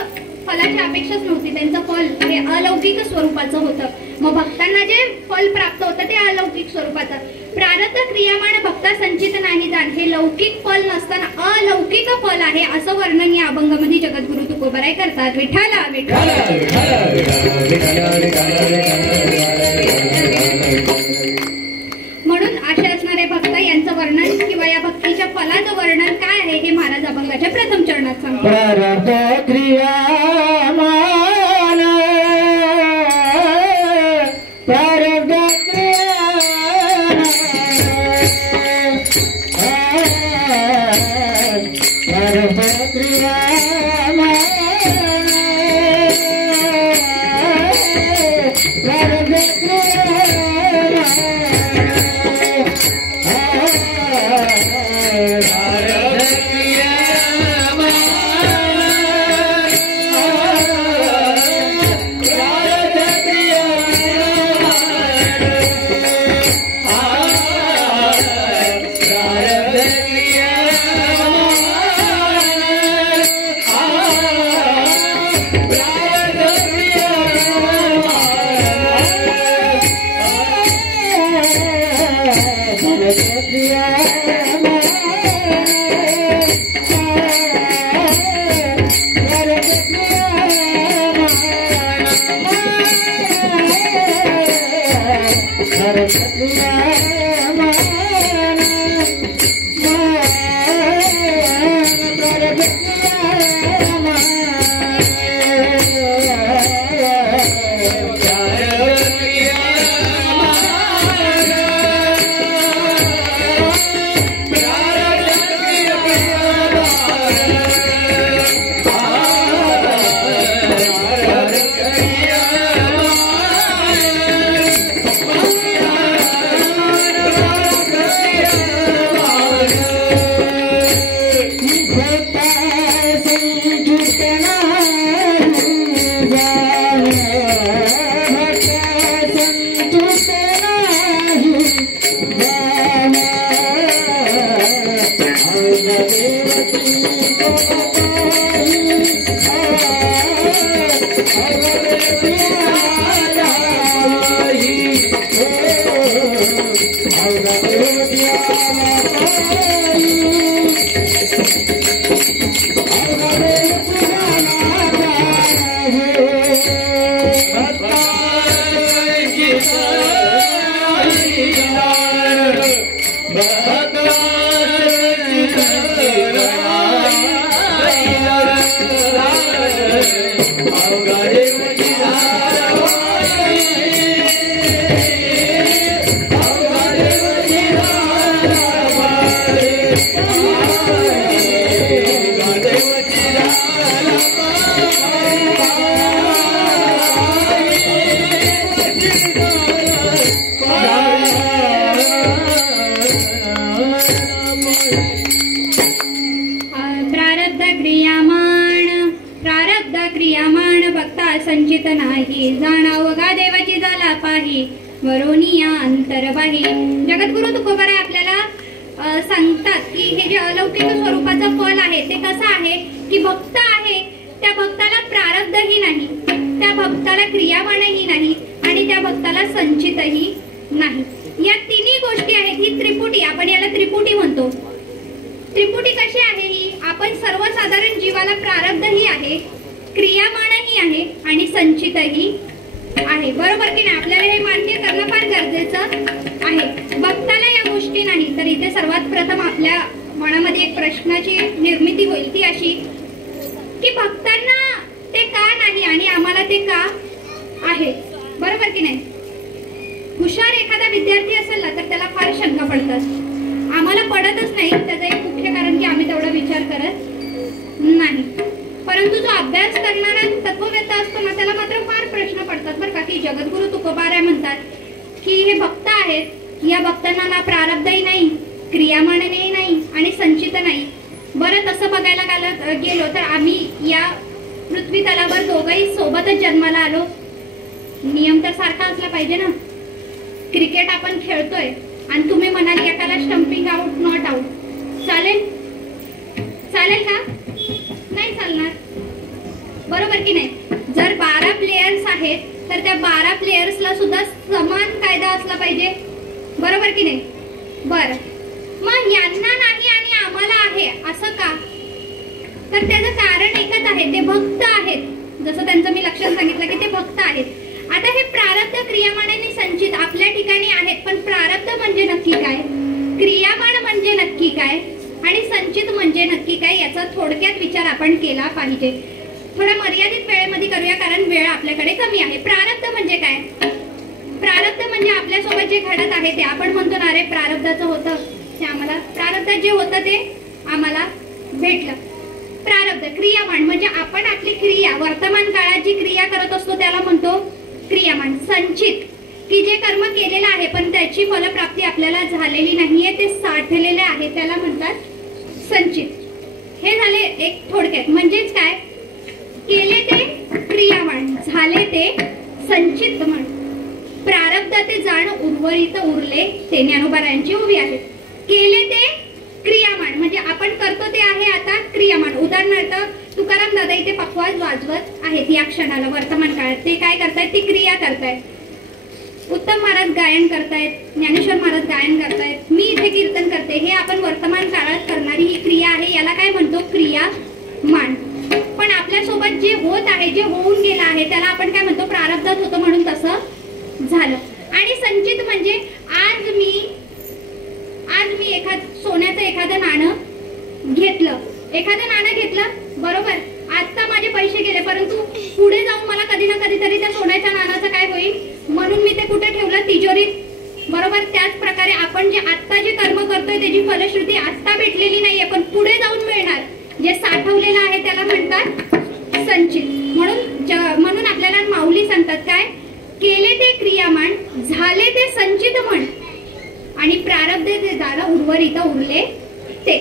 फलाची अपेक्षाच नव्हती. त्यांचं फल हे अलौकिक स्वरूपाचं होतं. मग भक्तांना जे फल प्राप्त होतं ते अलौकिक स्वरूपाचं. प्रारब्ध क्रियामाण भक्ता संचित नाही जाण, हे लौकिक फल नसताना अलौकिक फल आहे असं वर्णन या अभंगामध्ये जगद्गुरु तुकोबाराय करतात. विठ्ठला विठ्ठला. म्हणून असे असणारे भक्त यांचं वर्णन किंवा या भक्तीच्या फलाचं वर्णन काय आहे हे महाराज अभंगाच्या प्रथम चरणात सांगतात. प्रारब्ध क्रियामान प्रारब्ध संचित नाही जाणावगा देवाची झाला पाही वरोनिया अंतरबाही. जगद्गुरु तुकोबाराय आपल्याला सांगतात की हे जे अलौकिक स्वरूपाचं फल आहे ते कसं आहे की भक्त आहे त्या भक्ताला प्रारब्धही नाही, त्या भक्ताला क्रियामानही नाही आणि त्या भक्ताला संचितही नाही. या तिन्ही गोष्टी आहेत. ही त्रिपुटी, आपण याला त्रिपुटी म्हणतो. त्रिपुटी कशी आहे ही? आपण सर्वसाधारण जीवाला प्रारब्धही आहे, क्रियामानही आहे आणि संचितही आहे. बरोबर की नाही? आपल्याला हे मान्य करणं फार गरजेचं आहे. भक्ताला या गोष्टी नाही. तर इथे सर्वात प्रथम आपल्या मनामध्ये एक प्रश्नाची निर्मिती होईल ती अशी की भक्तांना ते का नाही आणि आम्हाला ते का आहे. बरोबर की नाही? हुशार एखादा विद्यार्थी असेल ना तर त्याला फार शंका पडतात. आम्हाला पडतच नाही. त्याचं एक मुख्य कारण की आम्ही तेवढा विचार करत नाही. परंतु जो अभ्यास करणारा तत्ववेत्ता असतो ना त्याला मात्र फार प्रश्न पडतात बरं का. की जगद्गुरु तुकोबाराय म्हणतात की हे भक्त आहेत, या भक्तांना ना प्रारब्धही नाही, क्रियामानही नाही आणि संचित नाही. बरं तसं बघायला गेलो तर आम्ही या पृथ्वी तलावर दोघंही सोबतच जन्माला आलो. नियम तर सारखा असला पाहिजे ना. क्रिकेट आपण खेळतोय आणि तुम्ही म्हणाल एकाला स्टंपिंग आउट, नॉट आउट, चालेल? चालेल का? नाही चालणार. बरोबर की नाही? जर 12 प्लेयर्स आहेत तर त्या 12 प्लेयर्सला सुद्धा समान कायदा असला पाहिजे. बरोबर की नाही? बर, मग यांना नाही आणि आम्हाला आहे असं का? तर त्याचं कारण एकच आहे, ते भक्त आहेत. जसं त्यांचं मी लक्षात सांगितलं की ते भक्त आहेत. आता हे प्रारब्ध क्रियामान आणि संचित आपल्या ठिकाणी आहेत, पण प्रारब्ध म्हणजे नक्की काय, क्रियामान म्हणजे नक्की काय आणि संचित म्हणजे नक्की काय, याचा थोडक्यात विचार आपण केला पाहिजे. थोडा मर्यादित वेळेमध्ये करूया कारण वेळ आपल्याकडे कमी आहे. प्रारब्ध म्हणजे काय? प्रारब्ध म्हणजे आपल्यासोबत जे घडत आहे ते आपण म्हणतो ना, रे प्रारब्धाचं होतं ते आम्हाला, प्रारब्धात जे होतं ते आम्हाला भेटलं. प्रारब्ध. क्रियामान म्हणजे आपण आपली क्रिया, वर्तमान काळात जी क्रिया करत असतो त्याला म्हणतो क्रियामान. संचित की जे कर्म केलेलं आहे पण त्याची फलप्राप्ती आपल्याला झालेली नाहीये, ते साठलेले आहे, त्याला म्हणतात संचित. हे झाले एक थोडक्यात. म्हणजेच काय, केले ते क्रियामान, झाले ते संचित म्हण. प्रारब्ध ते जाण उर्वरित उरले ते ज्ञानोबारायांची उभी आहे. केले ते क्रियामान म्हणजे आपण करतो ते आहे आता क्रियामान. उदाहरणार्थ तुकाराम दादा इथे पखवाज वाजवत आहेत या क्षणाला वर्तमान काळात, ते काय करतायत, ती क्रिया करतायत. उत्तम महाराज गायन करतायत, ज्ञानेश्वर महाराज गायन करतायत, मी इथे कीर्तन करते, हे आपण वर्तमान काळात करणारी ही क्रिया आहे, याला काय म्हणतो, क्रियामान. पण आपल्यासोबत जे होत आहे, जे होऊन गेलं आहे त्याला आपण काय म्हणतो, प्रारब्धात होतं म्हणून तसं झालं. आणि संचित म्हणजे आज मी सोन्याचं एखादं नाणं घेतलं, बरोबर, आता माझे पैसे गेले, परंतु पुढे जाऊन मला कधी ना कधीतरी त्या सोन्याच्या नाण्याचं काय होईल म्हणून मी ते कुठे ठेवलं, तिजोरीत, बरोबर. त्याच प्रकारे आपण जे आता जे कर्म करतोय त्याची फलश्रुती आता भेटलेली नाहीये पण पुढे जाऊन मिळणार, जे साठवलेलं आहे त्याला म्हणतात संचित. म्हणून आपल्याला माऊली सांगतात काय, केले ते क्रियामान, झाले ते संचित म्हण आणि प्रारब्ध ते झालं उर्वरित उरले ते.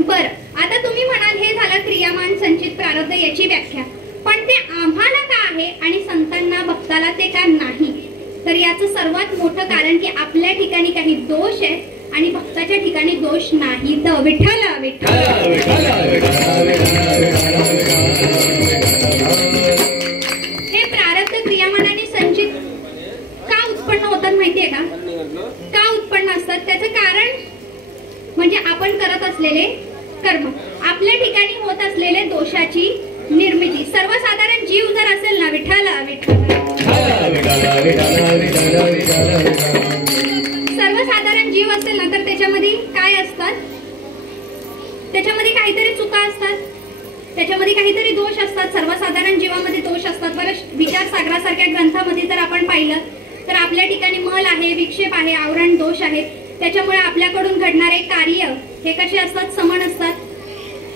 बर, आता तुम्ही म्हणाल हे झालं क्रियामान, संचित, प्रारब्ध याची व्याख्या, पण ते आम्हाला का आहे आणि संतांना भक्ताला ते का नाही? तर याचं सर्वात मोठं कारण की आपल्या ठिकाणी काही दोष आहेत आणि भक्ताच्या ठिकाणी दोष नाहीत. विठ्ठल विठ्ठल. हे प्रारब्ध, क्रियामान आणि संचित का उत्पन्न होतात माहितीये का? का उत्पन्न असतात त्याचं कारण म्हणजे आपण करत असलेले कर्म, आपल्या ठिकाणी होत असलेले दोषाची निर्मिती. सर्वसाधारण जीव जर असेल ना, विठ्ठल विठ्ठल, सर्वसाधारण जीव असेल ना तर त्याच्यामध्ये काय असतात, त्याच्यामध्ये काहीतरी चुका असतात, त्याच्यामध्ये काहीतरी दोष असतात. सर्वसाधारण जीवामध्ये दोष असतात. बरं, विचार सागरासारख्या ग्रंथामध्ये जर आपण पाहिलं तर आपल्या ठिकाणी मल आहे, विक्षेप आहे, आवरण दोष आहेत. त्याच्यामुळे आपल्याकडून घडणारे कार्य हे कसे असतात, समान असतात.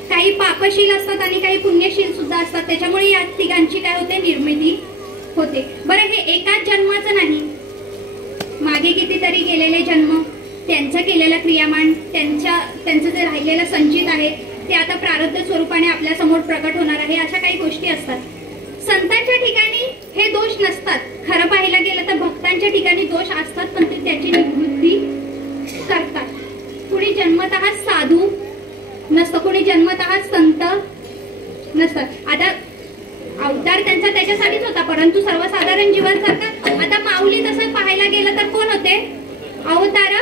काही पापशील असतात आणि काही पुण्यशील सुद्धा असतात. त्याच्यामुळे या तिघांची काय होते, निर्मिती होते. बरं, हे एकाच जन्माचं नाही, मागे कितीतरी गेलेले जन्म, त्यांचं केलेलं क्रियामान, त्यांचं जे राहिलेलं संचित आहे ते आता प्रारब्ध स्वरूपाने आपल्या समोर प्रकट होणार आहे. अशा काही गोष्टी असतात. संतांच्या ठिकाणी हे दोष नसतात. खरं पाहायला गेलं तर भक्तांच्या ठिकाणी दोष असतात पण ते त्याची निवृत्ती करतात. कुणी जन्मतः साधू नसतं, कुणी जन्मतः संत नसतं. आता अवतार त्यांचा त्याच्यासाठीच होता, परंतु सर्वसाधारण जीवांसारखा आता माऊली तसं पाहायला गेलं तर कोण होते, अवतार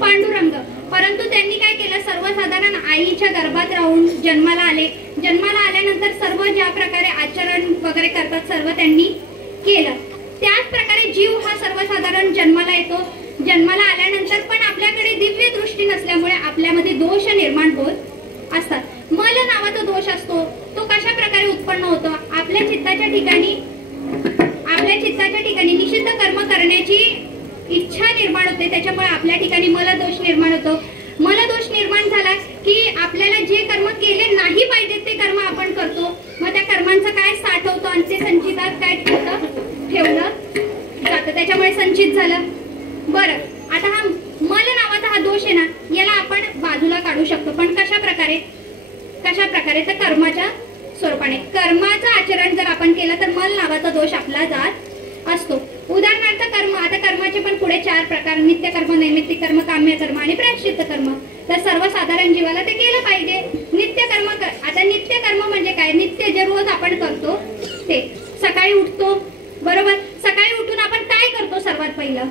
पांडुरंग. परंतु त्यांनी काय केलं, सर्वसाधारण आईच्या गर्भात राहून जन्माला आले. जन्माला आल्यानंतर सर्व ज्या प्रकारे आचरण वगैरे करतात सर्व त्यांनी केलं. त्याच प्रकारे जीव हा सर्वसाधारण जन्माला येतो. जन्माला आल्यानंतर पण आपल्याकडे दिव्य दृष्टी नसल्यामुळे आपल्यामध्ये दोष निर्माण होत असतात. मल नावाचा दोष असतो, तो कशा प्रकारे उत्पन्न होतो, आपल्या चित्ताच्या ठिकाणी निषिद्ध कर्म करण्याची इच्छा निर्माण होते. त्याच्यामुळे आपल्या ठिकाणी मलदोष निर्माण होतो. मलदोष निर्माण झाला की आपल्याला जे कर्म केले नाही पाहिजे ते कर्म आपण करतो. मग त्या कर्मांचं काय साठवतो आणि ते संचितात काय ठेवलं जातं. त्याच्यामुळे संचित झालं. बरं, आता हा मल नावाचा हा दोष आहे ना, याला आपण बाजूला काढू शकतो. पण कशा प्रकारे तर कर्माच्या स्वरूपाने. कर्माचं आचरण जर आपण केलं तर मल नावाचा दोष आपला जात असतो. उदाहरणार्थ कर्म, आता कर्माचे पण पुढे 4 प्रकार, नित्य कर्म, नैमित्तिक कर्म, काम्य कर्म आणि प्रायश्चित्त कर्म. तर सर्वसाधारण जीवाला ते केलं पाहिजे. नित्य कर्म, आता नित्य कर्म म्हणजे काय, नित्य जे रोज आपण करतो ते. सकाळी उठतो, बरोबर, सकाळी उठून आपण काय करतो सर्वात पहिलं,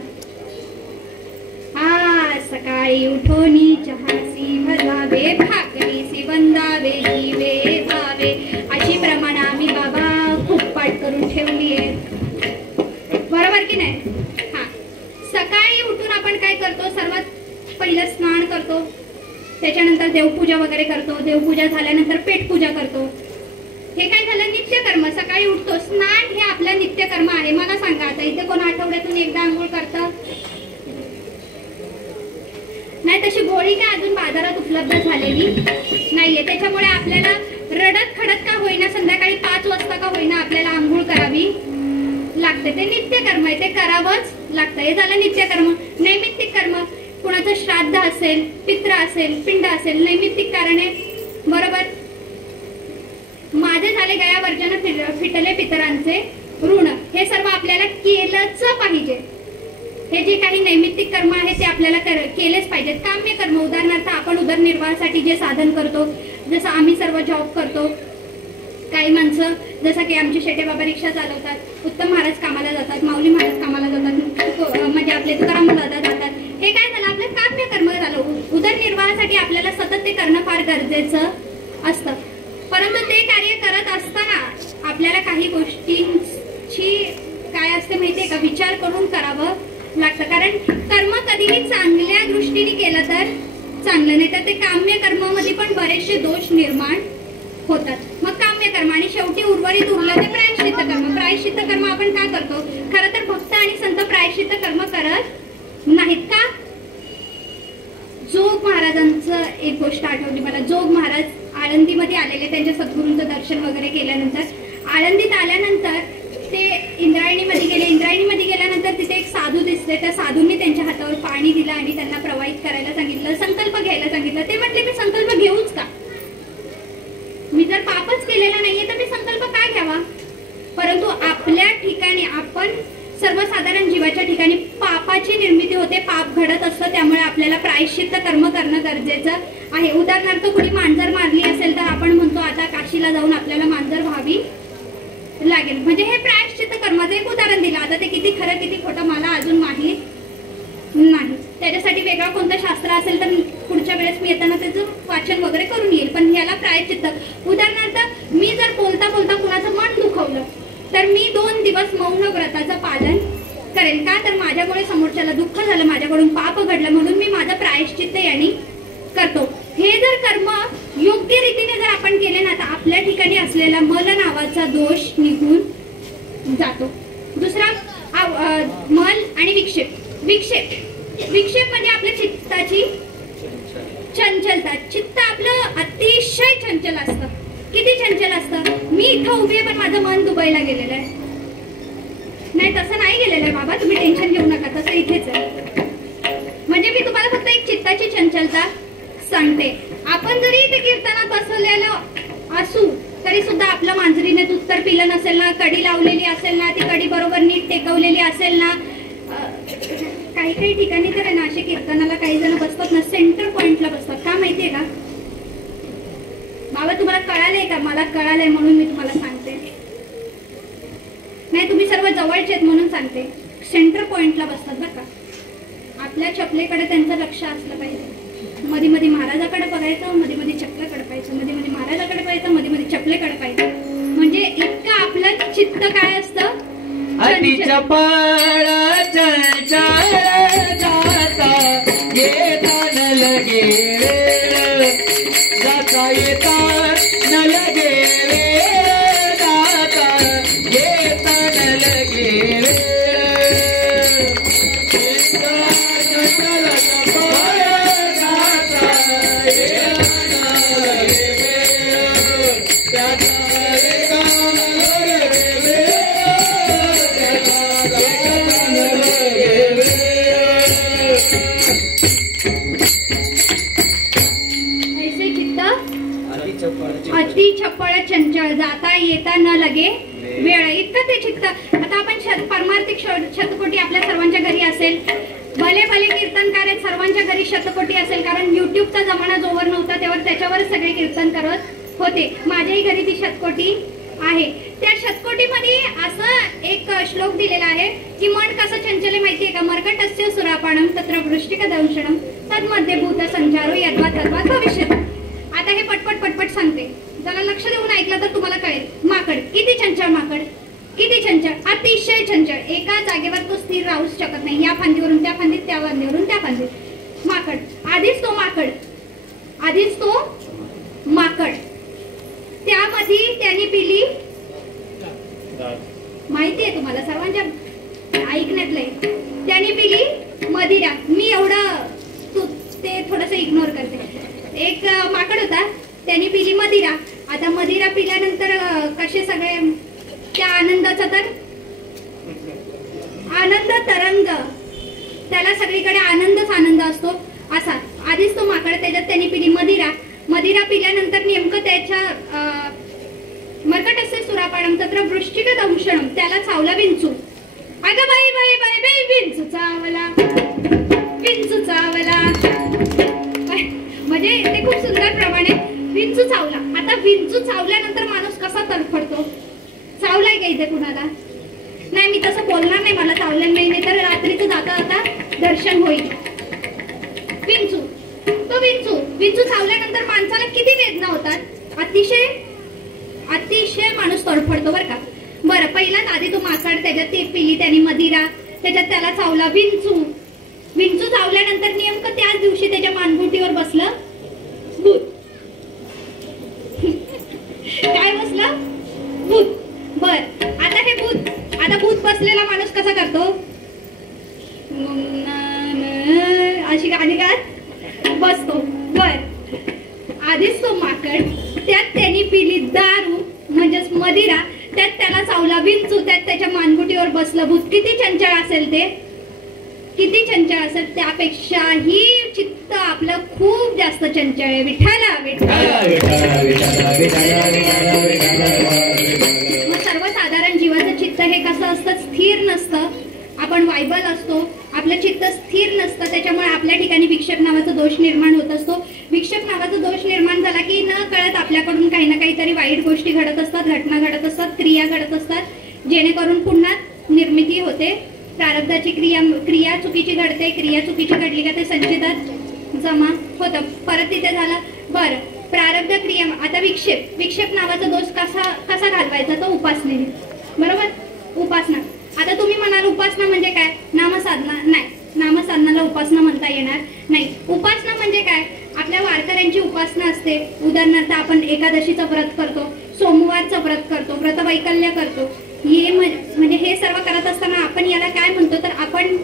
पहिलं स्नान करतो, त्याच्यानंतर देवपूजा वगैरे करतो, देवपूजा झाल्यानंतर पेटपूजा करतो. हे काय झालं नित्यकर्म. सकाळी उठतो, स्नान हे आपलं नित्यकर्म आहे. मला सांगा आता इथे कोण आठवड्यातून एकदा आंघोळ करतं? नाही. तशी गोळी काय अजून बाजारात उपलब्ध झालेली नाहीये. त्याच्यामुळे आपल्याला रडत खडत का होईना संध्याकाळी 5 वाजता का होईना आपल्याला आंघोळ करावी लागते. ते नित्यकर्म आहे, ते करावंच लागतं. हे झालं नित्यकर्म. नैमित्तिक कर्म, कुणाचं श्राद्ध असेल, पित्र असेल, पिंड असेल, नैमित्तिक कारण आहे. बरोबर. माझे झाले गयावर्जन फिटले पितरांचे ऋण. हे सर्व आपल्याला केलंच पाहिजे. हे जे काही नैमित्तिक कर्म आहे ते आपल्याला केलेच पाहिजेत. काम्य कर्म, उदाहरणार्थ आपण उदरनिर्वाहासाठी जे साधन करतो, जसं आम्ही सर्व जॉब करतो, काही माणसं जसं की आमचे शेटे बाबा रिक्षा चालवतात, उत्तम महाराज कामाला जातात, माऊली महाराज कामाला जातात, म्हणजे आपले तुकाराम दादा जातात. हे काय झालं? आपलं काम्य कर्म झालं. उदरनिर्वाहासाठी आपल्याला सतत ते करणं फार गरजेचं असतं. परंतु ते कार्य करत असताना आपल्याला काही गोष्टींची काय असते माहितीये का, विचार करून करावं लागतं. कारण कर्म कधीही चांगल्या दृष्टीने केलं तर चांगलं, नाही तर ते काम्य कर्मामध्ये पण बरेचसे दोष निर्माण होतात. मग काम्य कर्म आणि शेवटी उर्वरित उरलं ते प्रायश्चित्त कर्म. प्रायश्चित्त कर्म आपण का करतो? खरं तर भक्त आणि संत प्रायश्चित्त कर्म करत नाहीत का? जोग महाराजांचं एक गोष्ट आठवली मला. जोग महाराज आळंदीमध्ये आलेले, त्यांच्या सद्गुरूंचं दर्शन वगैरे केल्यानंतर आळंदीत आल्यानंतर ते इंद्रायणीमध्ये गेले. इंद्रायणीमध्ये गेल्यानंतर तिथे एक साधू दिसले. त्या साधूंनी त्यांच्या हातावर पाणी दिलं आणि त्यांना प्रवाहित करायला सांगितलं, संकल्प घ्यायला सांगितलं. ते म्हटले मी संकल्प घेऊच का? मी जर पापच केलेला नाहीये तर मी संकल्प का घ्यावा? परंतु आपल्या ठिकाणी, आपण सर्वसाधारण जीवाच्या ठिकाणी पापाची निर्मिती होते, पाप घडत असतं. त्यामुळे आपल्याला प्रायश्चित्त कर्म करणं गरजेचं आहे. उदाहरणार्थ कोणी मांजर मारली असेल तर आपण म्हणतो आता काशीला जाऊन आपल्याला मांजर व्हावी लागेल. म्हणजे हे प्रायश्चित्त कर्माचं एक उदाहरण दिलं. आता ते किती खरं किती खोटं मला अजून माहीत नाही. त्याच्यासाठी वेगळं कोणतं शास्त्र असेल तर पुढच्या वेळेस मी येताना त्याचं वाचन वगैरे करून येईल. पण ह्याला प्रायश्चित्त, उदाहरणार्थ मी जर बोलता बोलता कुणाचं मन दुखवलं तर मी 2 दिवस मौन व्रताचं पालन करेल. का? तर माझ्यामुळे समोरच्याला दुःख झालं, माझ्याकडून पाप घडलं, म्हणून मी माझं प्रायश्चित्त याने करतो. हे जर कर्म योग्य रीतीने जर आपण केले ना तर आपल्या ठिकाणी असलेला मल नावाचा दोष निघून जातो. दुसरा मल आणि विक्षेप. विक्षेप म्हणजे आपल्या चित्ताची चंचलता. चित्त आपलं अतिशय चंचल असतं. किती चंचल असतं? मी इथं उभी आहे पण माझं मन दुबईला गेलेलं आहे. नाही, तसं नाही गेलेलं आहे बाबा, तुम्ही टेन्शन घेऊ नका, तसं इथेच आहे. म्हणजे मी तुम्हाला फक्त एक चित्ताची चंचलता सांगते. आपण जरी इथे कीर्तनात बसवलेलं असू तरी सुद्धा आपलं मांजरीने दूध तर पिलं नसेल ना, कडी लावलेली असेल ना, ती कडी बरोबर नीट टेकवलेली असेल ना. काही काही ठिकाणी तर आहे ना असे कीर्तनाला काही जण बसतात ना, सेंटर पॉइंटला बसतात. का माहितीये का बाबा? तुम्हाला कळालंय का? मला कळालंय म्हणून मी तुम्हाला सांगते. नाही, तुम्ही सर्व जवळचे आहेत म्हणून सांगते. सेंटर पॉइंटला बसतात बरं का. आपल्या चपलेकडे त्यांचं लक्ष असलं पाहिजे. मध्ये मध्ये महाराजाकडे बघायचं, मध्ये मध्ये चपलेकडे पाहायचं, मध्ये मध्ये महाराजाकडे पाहायचं, मध्ये मध्ये चपलेकडे पाहायचं. म्हणजे इतकं आपलं चित्त काय असतं? अति चपळ चंचल जाता येता न लगे वेळ, जाता येता न लगे वेळ, जाता येता न लगे वेळ. अति चपळ चंचल जाता येता न लगे वेळ. इतकं ते चित्त. आता आपण परमार्थिक शतकोटी आपल्या सर्वांच्या घरी असेल, भले भले कीर्तनकार आहेत, सर्वांच्या घरी शतकोटी असेल. कारण युट्यूबचा जमाना जोवर नव्हता तेव्हा त्याच्यावरच सगळे कीर्तन करत होते. माझ्याही घरी ती शतकोटी आहे. त्या शतकोटीमध्ये असं एक श्लोक दिलेला आहे की मन कसं चंचल आहे माहितीये का? मर्कटस्य सुरापाणम तत्र वृष्टिक दंशनम तन्मध्ये भूत संचारो यद्वा तद्वा भविष्यति. आता हे पटपट पटपट सांगते, जरा लक्ष देऊन ऐकलं तर तुम्हाला कळेल. माकड किती चंचल, माकड किती चंचल, अतिशय चंचल. एका जागेवर तो स्थिर राहूच शकत नाही. या फांदीवरून त्या फांदीत, त्या फांदीवरून त्या फांदीत. माकड. आधीच तो माकड. त्यामध्ये त्यांनी पिली, माहिती आहे तुम्हाला सर्वांच्या ऐकण्यातलंय, त्यांनी पिली मदिरा. मी एवढं ते थोडस इग्नोर करते. एक माकड होता, त्यांनी पिली मदिरा. आता मदिरा पिल्यानंतर कसे सगळे त्या आनंदाचा तर आनंद तरंग, त्याला सगळीकडे आनंद असतो असा. आधीच तो माकड, त्याच्यात त्यांनी पिली मदिरा. मदिरा पिल्यानंतर नेमकं त्याच्या मर्कटस्य सुरापाणम तत्र वृश्चिक दंशनम, त्याला चावला विंचू. अगं बाई बाई बाई बाई, विंचू चावला. म्हणजे ते खूप सुंदर प्रमाणे विंचू चावला. आता विंचू चावल्यानंतर माणूस कसा तडफडतो? चावलाय का इथे कुणाला? नाही, मी तसं बोलणार नाही, मला चावलं नाही, तर रात्रीचं जाता जाता दर्शन होईल. विंचू चावल्यानंतर माणसाला किती वेदना होतात? अतिशय माणूस तडफडतो बरं का. बरं, पहिलाच आधी तो माकड, त्याच्यात ते पिली त्यांनी मदिरा, त्याच्यात त्याला चावला विंचू चावल्यानंतर नेमकं त्याच दिवशी त्याच्या मानगुटीवर बसलं भूत. काय बसलं? भूत. बर, आता भूत बसलेला माणूस कसा करतो? अशी गाणी गात बसतो. बर, आधीच तो माकड, त्यात त्यांनी पिली दारू म्हणजेच मदिरा, त्यात त्याला चावला विंचू, त्यात त्याच्या मानगुटीवर बसलं भूत. किती चंचल असेल ते, किती चंचल असेल. त्यापेक्षाही चित्त आपलं खूप जास्त चंचल आहे. विठ्ठला मग सर्वसाधारण जीवाचं चित्त हे कसं असतं? स्थिर नसतं. आपण वायबल असतो, आपलं चित्त स्थिर नसतं. त्याच्यामुळे आपल्या ठिकाणी विक्षेप नावाचा दोष निर्माण होत असतो. विक्षेप नावाचा दोष निर्माण झाला की न कळत आपल्याकडून काही ना काहीतरी वाईट गोष्टी घडत असतात, घटना घडत असतात, क्रिया घडत असतात, जेणेकरून पुन्हा निर्मिती होते. प्रारब्धाची क्रिया चुकीची घडते. क्रिया चुकीची घडली का ते संचितात जमा होतं. परत तिथे झालं. बरं, प्रारब्ध क्रिया. आता विक्षेप नावाचा दोष कसा घालवायचा? तो उपासनेने. बरोबर, उपासना. आता तुम्ही म्हणाल उपासना म्हणजे काय? नामसाधना. नाही, नामसाधनाला उपासना म्हणता येणार नाही. उपासना म्हणजे काय? आपल्या वारकऱ्यांची उपासना असते. उदाहरणार्थ आपण एकादशीचं व्रत करतो, सोमवारचं व्रत करतो, व्रतवैकल्य करतो. हे म्हणजे हे सर्व करत असताना आपण याला काय म्हणतो? तर आपण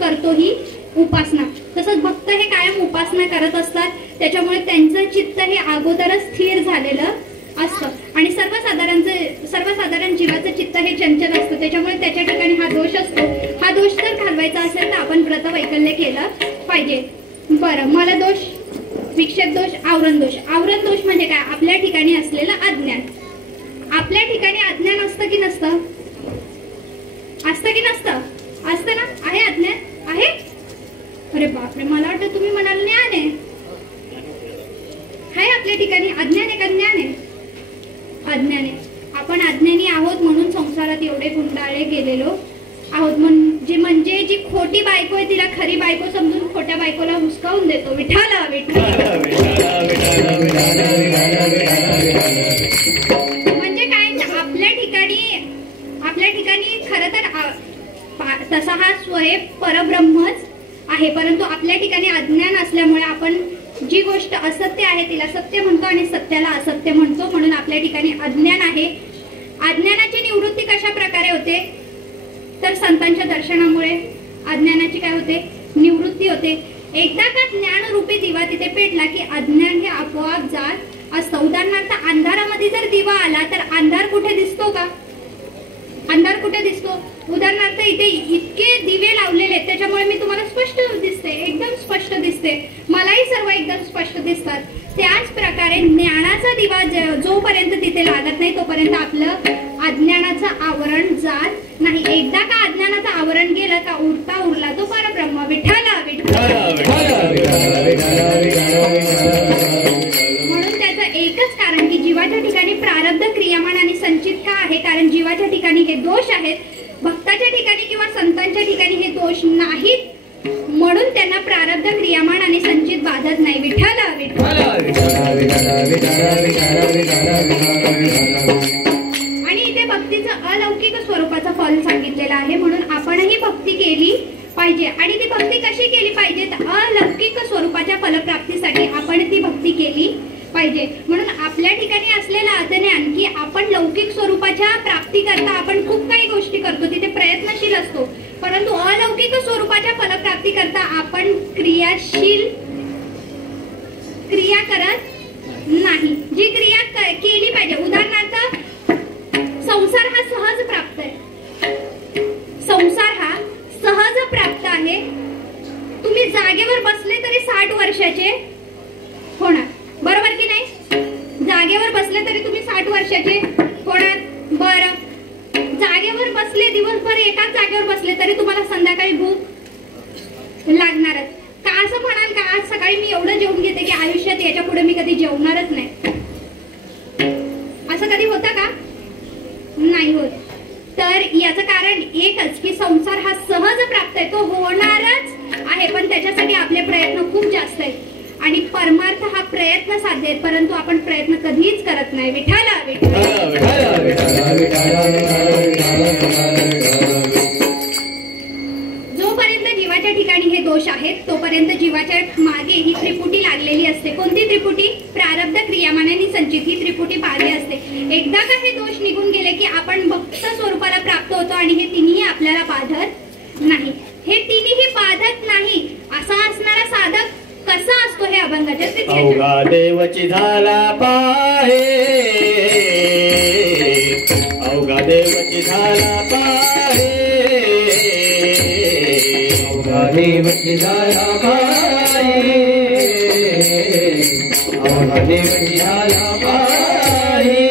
करतो ही उपासना. तसंच भक्त हे कायम उपासना करत असतात. त्याच्यामुळे त्यांचं चित्त हे अगोदरच स्थिर झालेलं असतं. आणि सर्वसाधारण जीवाचं चित्त हे चंचल असतं. त्याच्यामुळे त्याच्या ठिकाणी हा दोष असतो. हा दोष जर घालवायचा असेल तर आपण व्रतवैकल्य केलं पाहिजे. बरं, मला दोष, विक्षेप दोष, आवरण दोष. आवरण दोष म्हणजे काय? आपल्या ठिकाणी असलेलं अज्ञान. आपल्या ठिकाणी अज्ञान असतं की नसतं? असतं की नसतं? असतं ना? आहे अज्ञान? आहे. अरे बापरे, मला वाटतं तुम्ही म्हणाल ज्ञान आहे. आहे आपल्या ठिकाणी अज्ञान आहे का ज्ञान आहे? अज्ञान आहे. आपण अज्ञानी आहोत म्हणून संसारात एवढे गुंडाळले गेलेलो आहोत. म्हणजे जी खोटी बायको आहे तिला खरी बायको समजून खोट्या बायकोला हुसकावून देतो. विठ्ठला म्हणजे काय? आपल्या ठिकाणी खरं तर तसा हा स्वयं परब्रह्मच आहे, परंतु आपल्या ठिकाणी अज्ञान असल्यामुळे आपण जी गोष्ट असत्य आहे तिला सत्य म्हणतो आणि सत्याला असत्य म्हणतो. म्हणून आपल्या ठिकाणी अज्ञान आहे. अज्ञानाची निवृत्ती कशा प्रकारे होते? तर संतांच्या दर्शनामुळे अज्ञानाची काय होते? निवृत्ती होते. एकदा का ज्ञानरूपी दिवा तिथे पेटला की अज्ञान हे आपोआप जात असतं. उदाहरणार्थ अंधारामध्ये जर दिवा आला तर अंधार कुठे दिसतो का? अंधार कुठे दिसतो? उदाहरणार्थ इथे इतके दिवे लावलेले आहेत, त्याच्यामुळे मी तुम्हाला स्पष्ट दिसते, एकदम स्पष्ट दिसते, मलाही सर्व एकदम स्पष्ट दिसतात. त्याच प्रकारे ज्ञानाचा दिवा जोपर्यंत तिथे लागत नाही तोपर्यंत आपलं अज्ञानाचं आवरण जात नाही. एकदा का अज्ञानाचं आवरण गेलं का उरला तो परब्रह्म. विठ्ठला म्हणून त्याचं एकच कारण की जीवाच्या ठिकाणी प्रारब्ध क्रियामान आणि संचित का आहे? कारण जीवाच्या ठिकाणी हे दोष आहेत, भक्ताच्या ठिकाणी किंवा संतांच्या ठिकाणी हे दोष नाहीत, म्हणून त्यांना प्रारब्ध क्रियामान आणि संचित बाधत नाही. विठ्ठला आणि इथे भक्तीचं अलौकिक स्वरूपाचं फल सांगितलेलं आहे. म्हणून आपणही भक्ती केली पाहिजे. आणि ती भक्ती कशी केली पाहिजे तर अलौकिक स्वरूपाच्या फलप्राप्तीसाठी आपण ती भक्ती केली पाहिजे. म्हणून आपल्या ठिकाणी असलेलं अज्ञान की आपण लौकिक स्वरूपाच्या प्राप्ती करता आपण खूप काही गोष्टी करतो, तिथे प्रयत्नशील असतो, परंतु अलौकिक स्वरूपाच्या फलप्राप्ती करता आपण क्रिया करत नाही. जी क्रिया केली पाहिजे, उदाहरणार्थ संसार हा सहज प्राप्त आहे. संसार हा सहज प्राप्त आहे. तुम्ही जागेवर बसले तरी 60 वर्षाचे होणार, बरोबर की नाही? जागेवर बसले तरी तुम्ही 60 वर्षाचे होणार. बरं, जागेवर बसले दिवसभर एकाच जागेवर बसले तरी तुम्हाला संध्याकाळी भूक लागणारच. का असं म्हणाल का आज सकाळी मी एवढं जेवून घेते की आयुष्यात याच्या पुढे मी कधी जेवणारच नाही, असं कधी होतं का? नाही होत. तर याचं कारण एकच की संसार हा सहज प्राप्त आहे, तो होणारच आहे, पण त्याच्यासाठी आपले प्रयत्न खूप जास्त आहेत आणि परमार्थ हा प्रयत्न साध्य आहे, परंतु आपण प्रयत्न कधीच करत नाही. विठाला जोपर्यंत जीवाच्या ठिकाणी हे दोष आहेत तोपर्यंत जीवाच्या मागे ही त्रिपुटी लागलेली असते. कोणती त्रिपुटी? प्रारब्ध, क्रियामानाने संचित ही त्रिपुटी मागे असते. एकदा का हे दोष निघून गेले की आपण भक्त स्वरूपाला प्राप्त होतो आणि हे तिन्ही आपल्याला बाधत नाही. हे तिन्ही बाधत नाही असा असणारा साधक कसा असतो हे अभंगाच्या स्थितीत. अवघा देवची झाला पाहे, अवघा देवची झाला पाहे, अवघा देवची झाला पाहे, अवघा देवची झाला पाहे,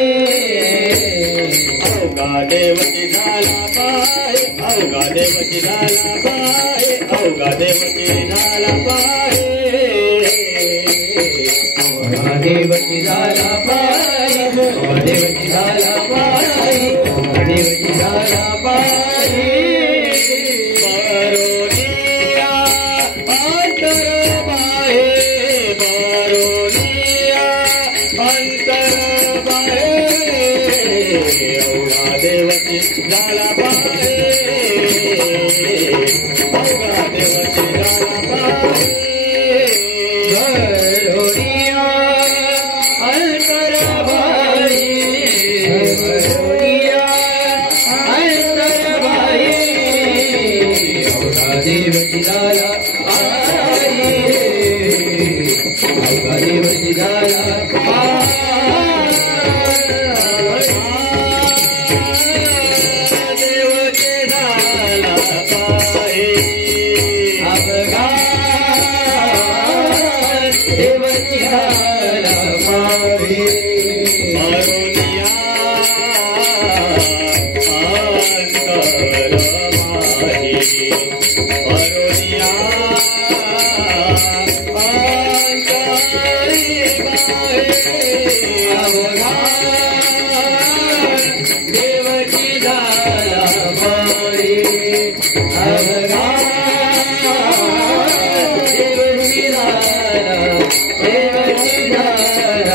अवघा देवची झाला पाहे, अवघा देवची झाला पाहे, अवघा देवची झाला पाहे, अवघा देवची झाला पाहे, अवघा देवची झाला पाहे, अवघा देवची झाला पाहे. बरोनिया अंतर बाहे, बरोनिया अंतर बाहे, अवघा देवची झाला पाहे, अवघा देवची झाला पाहे. बरोनिया अंतर बाहे, बरोनिया अंतर बाहे, अवघा देवची झाला पाहे, अवघा देवची झाला पाहे. देवची झाला पाहे, अवघा देवची झाला पाहे. बरोनिया अंतर बाहे, बरोनिया अंतर बाहे, अवघा देवची झाला पाहे, अवघा देवची झाला, देवची झाला,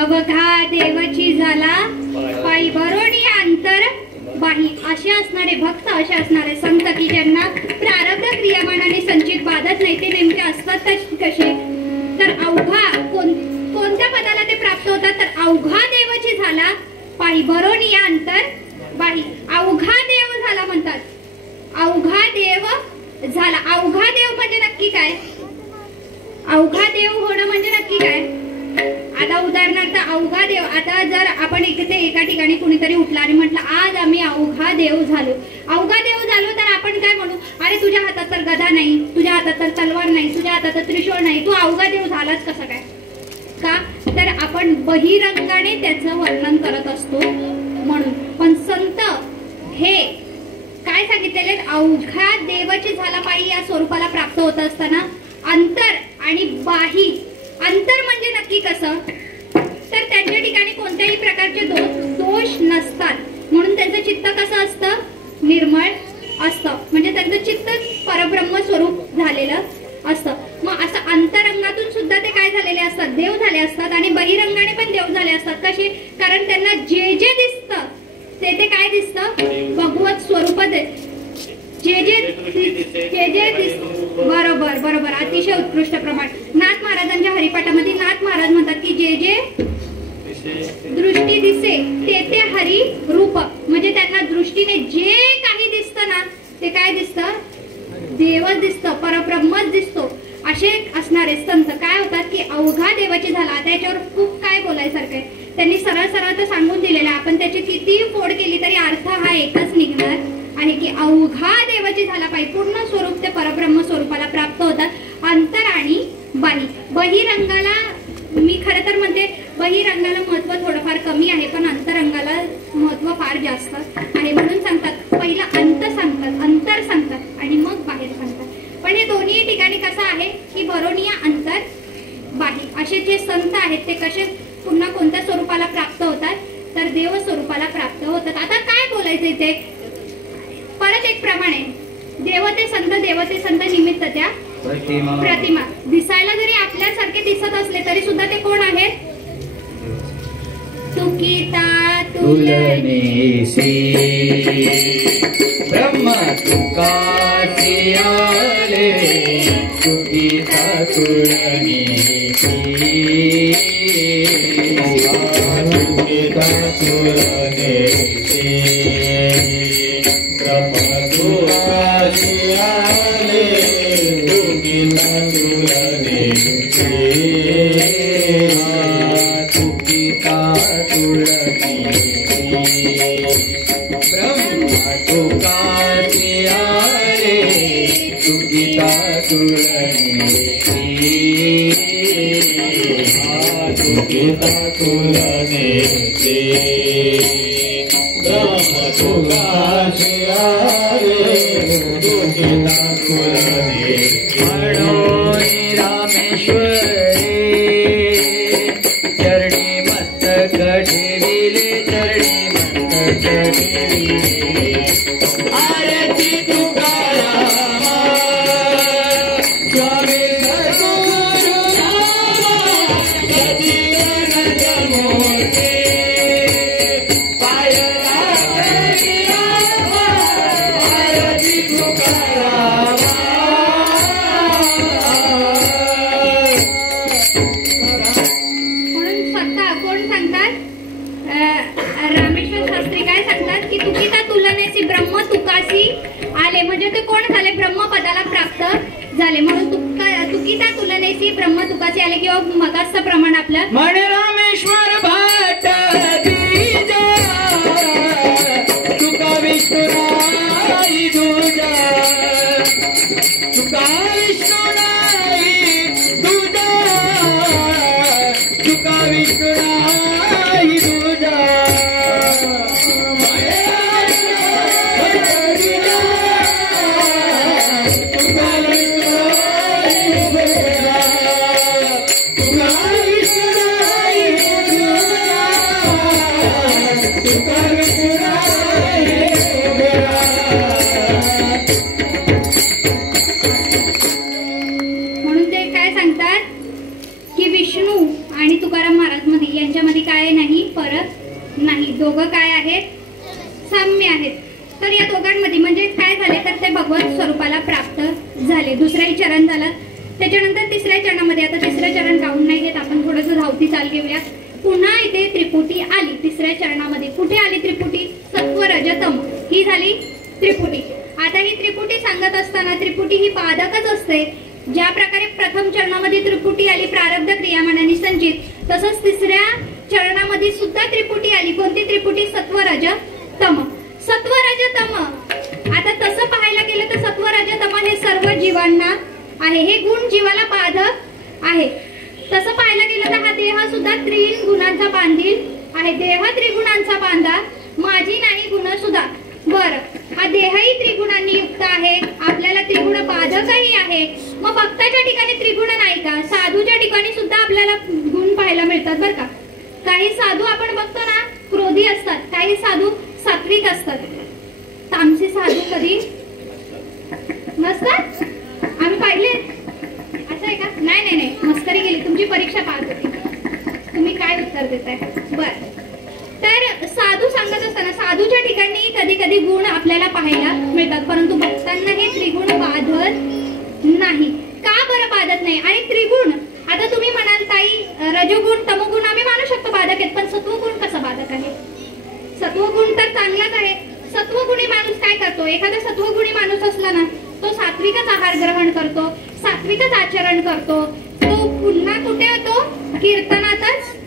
अवघा देवची झाला पायी, बरोणी अंतर बाही. असे असणारे भक्त, असे असणारे संत की ज्यांना प्रारब्ध क्रियामानाने संचित बाधत नाही, ते नेमके असतात कसे? तर अवघा कोणत्या पदाला ते प्राप्त होतात? तर अवघा देवची झाला पायी, बरोणी अंतर बाही. अवघा देव झाला म्हणतात, अवघा देव झाला. अवघा देव म्हणजे नक्की काय? अवघा देव होणं म्हणजे नक्की काय? आता उदाहरणार्थ अवघा देव, आता जर आपण एका ठिकाणी कुणीतरी उठला आणि म्हटलं आज आम्ही अवघा देव झालो, अवघा देव झालो, तर आपण काय म्हणू? अरे तुझ्या हातात तर गदा नाही, तुझ्या हातात तर तलवार नाही, तुझ्या हातात तर त्रिशूळ नाही, तू अवघा देव झालाच कसा काय? का? तर आपण बहिरंगाने त्याचं वर्णन करत असतो म्हणून. पण संत हे काय सांगितलेले? अवघा देवाची झाला पायी या स्वरूपाला प्राप्त होत असताना अंतर आणि बाही. अंतर म्हणजे नक्की कसं? तर त्यांच्या ठिकाणी कोणत्याही प्रकारचे दोष नसतात, म्हणून त्यांचं चित्त कसं असतं? निर्मळ असतं, म्हणजे त्यांचं चित्त परब्रह्म स्वरूप झालेलं असतं. मग असं अंतरंगातून सुद्धा ते काय झालेले असतात? देव झाले असतात आणि बहिरंगाने पण देव झाले असतात. कसे? कारण त्यांना जे जे दिसतं ते ते बरोबर बरोबर, अतिशय उत्कृष्ट प्रमाण. नाथ महाराजांच्या हरिपाठामध्ये नाथ महाराज म्हणतात की जे जे दृष्टी दिसे ते ते हरी रूप, म्हणजे त्यांना दृष्टीने जे काही दिसतं ना ते काय दिसतं, देवच दिसतं, परब्रह्मच दिसतो. असे असणारे संत काय होतात की अवघा देवाची झाला. आता याच्यावर खूप काय बोलायसारखं आहे. त्यांनी सरळ सरळ तर सांगून दिलेलं आहे, आपण त्याची किती फोड केली तरी अर्थ हा एकच निघणार आहे की अवघा देवाची झाला पाहिजे. पूर्ण स्वरूप ते परब्रह्म स्वरूपाला प्राप्त होतात. अंतर आणि बाही. बहिरंगाला मी खरं तर म्हणते बहिरंगाला महत्व थोडंफार कमी आहे, पण अंतरंगाला महत्व फार जास्त आहे. म्हणून सांगतात पहिला अंत सांगतात, अंतर सांगतात आणि मग बाहेर सांगतात. पण हे दोन्ही ठिकाणी कसं आहे की बरोनिया अंतर बाही. असे जे संत आहेत ते कसे पुन्हा कोणत्या स्वरूपाला प्राप्त होतात, तर देव स्वरूपाला प्राप्त होतात. आता काय बोलायचं इथे, परत एक प्रमाण आहे. देवते संत निमित्त त्या प्रतिमा. दिसायला जरी आपल्यासारखे दिसत असले तरी सुद्धा ते कोण आहेत, तुकिता तुलनेसी ब्रह्म तुकासी आले, तुकिता तुलनेसी तुकिता तुलनेसी ब्रह्म तुकासी आले, तुकिता तुलनेसी तुकिता तुलनेसी ब्रह्म तुकासी आले, तुकिता तुलनेसी तुकिता तुलनेसी ब्रह्म तुकासी आले, तुकिता तुलनेसी. म्हणून रामेश्वरी चरणी मस्तक ठेविले, चरणी मस्तक ठेविले. आरती तुकारामा स्वामी सद्गुरु रामा, सजीवन मोठे पायला हरी रामा. आरती तुकारामा. म्हणून स्वतः कोण सांगतात, रामेश्वर शास्त्री काय सांगतात की तुकिता तुलनेसी ब्रह्म तुकासी आले, म्हणजे ते कोण झाले, ब्रह्मपदाला प्राप्त झाले. म्हणून तुकिता तुलनेसी ब्रह्म तुकासी आले, किंवा मगाचं प्रमाण आपलं म्हणे रामेश्वर भाट द्विजा, तुका विष्णुराई दुजा, तुका विष्णुराई दुजा, तुका विष्णुराई दुजा. म्हणून ते काय सांगतात की विष्णू आणि तुकाराम महाराज मध्ये यांच्यामध्ये काय नाही, फरक नाही. दोघं काय आहेत, साम्य आहेत. तर या दोघांमध्ये म्हणजे काय झाले, तर ते भगवत स्वरूपाला प्राप्त झाले. दुसराही चरण झालं. त्याच्यानंतर तिसऱ्या चरणामध्ये, आता तिसरं चरण गाऊन नाही घेत आपण, थोडंसं धावती चाल घेऊया. पुन्हा इथे त्रिपुटी आली तिसऱ्या चरणामध्ये. कुठे आली त्रिपुटी, सत्व रज तम ही झाली त्रिपुटी. आता ही त्रिपुटी सांगत असताना त्रिपुटी ही पादकच असते. ज्या प्रकारे प्रथम चरणामध्ये त्रिपुटी आली प्रारब्ध क्रियामानाने संचित, तसंच तिसऱ्या चरणामध्ये सुद्धा त्रिपुटी आली. कोणती त्रिपुटी, सत्व रज तम. सत्व रज तम, आता तसं पाहायला गेलं तर सत्व रज तम हे सर्व जीवांना आहे, हे गुण जीवाला बाधक आहे. तसं पाहायला गेलं तर हा देह सुद्धा त्रिन गुणांचा बांधील आहे. देह त्रिगुणांचा बांधा, माझी नाही गुण सुद्धा. बर, हा देहही त्रिगुणांनी युक्त आहे, आपल्याला त्रिगुण बाधकही आहे. मग भक्ताच्या ठिकाणी त्रिगुण नाही का, साधूच्या ठिकाणी सुद्धा आपल्याला गुण पाहायला मिळतात बरं का. काही साधू आपण बघतो ना क्रोधी असतात, काही साधू सात्विक असतात. तामसी साधू कधी नसतात, आम्ही पाहिले. असं आहे का, नाही नाही नाही, मस्करी केली, तुमची परीक्षा पाहत होती, तुम्ही काय उत्तर देताय. बर, तर साधू सांगत असताना साधूच्या ठिकाणी कधी कधी त्रिगुण आपल्याला पाहायला मिळतात, परंतु भक्तांना हे त्रिगुण बाधत नाही. का बरं बाधत नाही? आणि त्रिगुण, आता तुम्ही म्हणाल ताई रजोगुण तमोगुण आम्ही मानू शकतो बाधक आहेत, पण सत्वगुण कसा बाधक आहे? सत्वगुण तर चांगलाच आहे. सत्वगुणी माणूस काय करतो? एखादा सत्वगुणी माणूस असला ना, तो सात्विकच आहार ग्रहण करतो, सात्विकच आचरण करतो. तो पुन्हा कुठे येतो? कीर्तनातच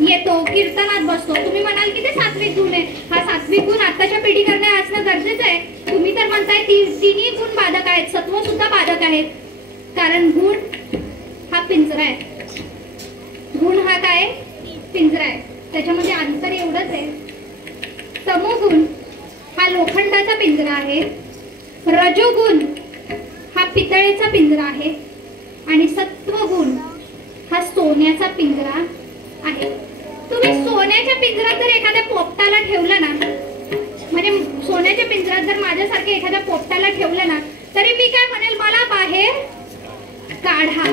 येतो, कीर्तनात बसतो. तुम्ही म्हणाल की ते सात्विक गुण आहे. हा सात्विक गुण आताच्या पिढीकडे असणं गरजेचं आहे. तुम्ही तर म्हणताय तिन्ही गुण बाधक आहेत, सत्व सुद्धा बाधक आहेत. कारण गुण हा पिंजरा आहे. गुण हा काय? पिंजरा आहे. त्याच्यामध्ये अंतर एवढंच आहे. तमोगुण हा लोखंडाचा पिंजरा आहे, रजोगुण हा पितळेचा पिंजरा आहे आणि सत्वगुण हा सोन्याचा पिंजरा आहे. तुम्ही सोन्याच्या पिंजरात जर एखाद्या पोपटाला ठेवलं ना, म्हणजे सोन्याच्या पिंजरात जर माझ्यासारख्या एखाद्या पोपटाला ठेवलं ना, तरी मी काय म्हणेल, मला बाहेर काढा.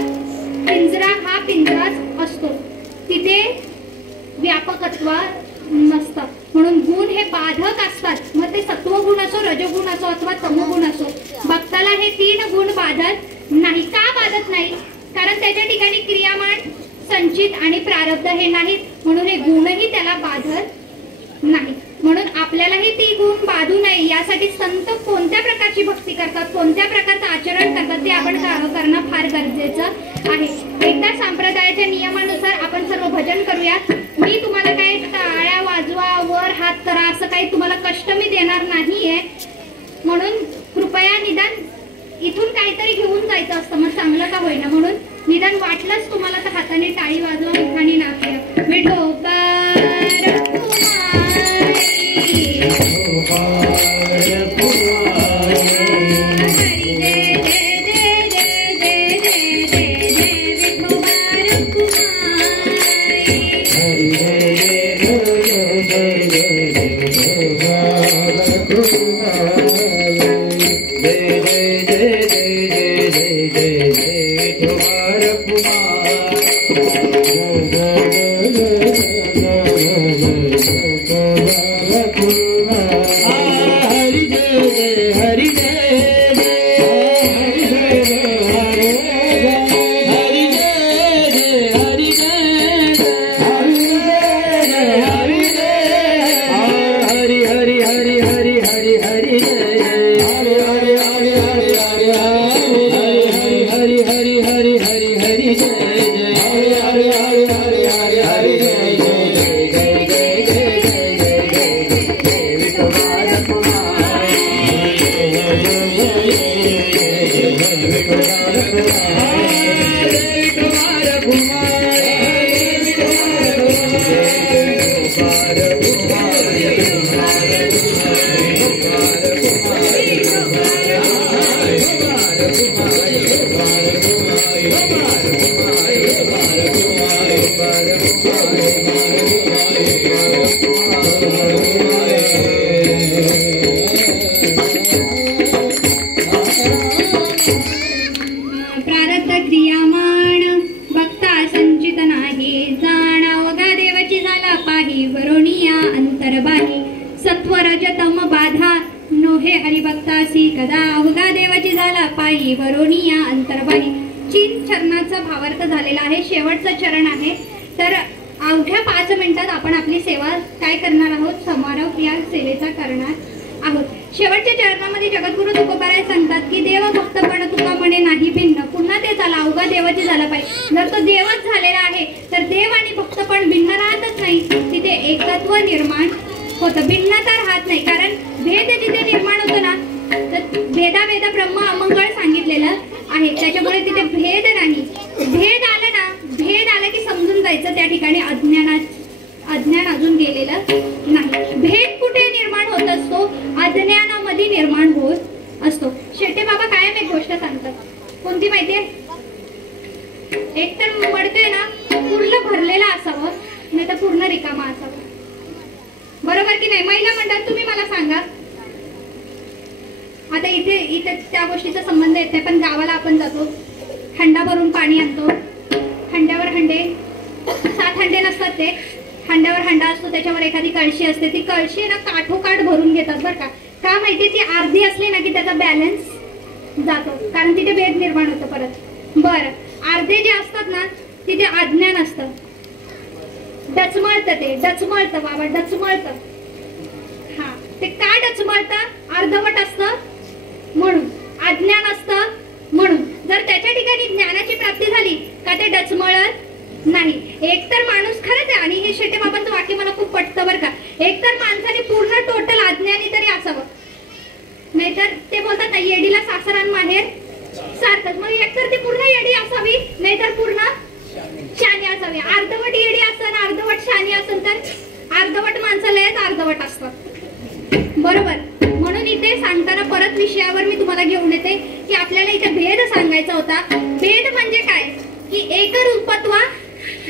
पिंजरा हा पिंजराच असतो, तिथे व्यापकत्व नसतं. म्हणून गुण हे बाधक असतात. मग ते सत्वगुण असो, रजोगुण असो अथवा तमोगुण असो, भक्ताला हे तीन गुण बाधत नाही. का बाधत नाही? कारण त्याच्या ठिकाणी क्रियामान, संचित आणि प्रारब्ध हे नाहीत, म्हणून हे गुणही त्याला बाधत नाही. म्हणून आपल्यालाही ती गुण बाधू नये यासाठी संत कोणत्या प्रकारची भक्ती करतात, कोणत्या प्रकारचं आचरण करतात, ते आपण करणं फार गरजेचं आहे. एकदा संप्रदायाच्या नियमानुसार आपण सर्व भजन करूया. मी तुम्हाला काही टाळ्या वाजवा, वर हात करा, असं काही तुम्हाला कष्ट मी देणार नाहीये. म्हणून कृपया निदान इथून काहीतरी घेऊन जायचं असतं, मग चांगलं का होईना, म्हणून निदान वाटलंच तुम्हाला तर हाताने टाळी वाजवा आणि नाचूया. विठोबा हरिभक्तासी कदा अवघा देवाची झाला पायी वरोनिया अंतर्बाही. 3 चरणाचा भावार्थ झालेला आहे, शेवटचं चरण आहे. तर अवघ्या 5 मिनिटात आपण आपली सेवा काय करणार आहोत, समारोप या सेवेचा करणार आहोत. शेवटच्या चरणामध्ये जगद्गुरु तुकोबाराय सांगतात की देव भक्तपण तुका म्हणे नाही भिन्न. पुन्हा ते झाला अवघा देवाची झाला पाहिजे. जर तो देवच झालेला आहे तर देव आणि भक्तपण भिन्न राहतच नाही, तिथे एकत्व निर्माण होतं, भिन्नता राहत नाही. कारण भेद जिथे निर्माण होतो ना, तर भेदा ब्रह्म अमंगळ सांगितलेलं आहे, त्याच्यामुळे तिथे भेद नाही. भेद आला की समजून जायचं त्या ठिकाणी अज्ञान अजून गेलेलं नाही. भेद कुठे निर्माण होत असतो, अज्ञानामध्ये निर्माण होत असतो. शेटे बाबा कायम एक गोष्ट सांगतात, कोणती माहितीये, एक तर मडते ना पूर्ण भरलेला असावं, नाही तर पूर्ण रिकामा असावं. बरोबर की नाही? महिला म्हणतात, तुम्ही मला सांगा. आता इथे त्या गोष्टीचा संबंध येत नाही, पण गावाला आपण जातो, हंडा भरून पाणी आणतो, हंड्यावर हंडे, 7 हंडे नसतात ते, हंड्यावर हंडा असतो, त्याच्यावर एखादी कळशी असते, ती कळशी ना काठोकाठ भरून घेतात बरं का. का माहिती, ती अर्धी असली ना की त्याचा बॅलन्स जातो, कारण तिथे भेद निर्माण होतो परत. बरं, अर्धे जे असतात ना तिथे अज्ञान असतं, डचमळतं, ते डचमळतं बाबा, डचमळतं. हा, ते का डचमळतं? अर्धवट असतं म्हणून, अज्ञान असतं म्हणून. जर त्याच्या ठिकाणी ज्ञानाची प्राप्ती झाली का ते डचमळत नाही. एकतर माणूस, खरंच आहे, आणि हे शेटे बाबांचं वाक्य मला खूप पटतं बरं का, एकतर माणसाने पूर्ण टोटल अज्ञानी तरी असावं, नाहीतर ते बोलतात ना येडीला सासरान माहेर सारखंच. मग एकतर ती पूर्ण येडी असावी, नाहीतर पूर्ण शानी असावी. अर्धवट येडी असन, अर्धवट शानी असन तर अर्धवट माणसालाच अर्धवट असतात, बरोबर. म्हणून इथे सांगताना परत विषयावर मी तुम्हाला घेऊन येते की आपल्याला इथे भेद सांगायचा होता. भेद म्हणजे काय की एकरूपत्व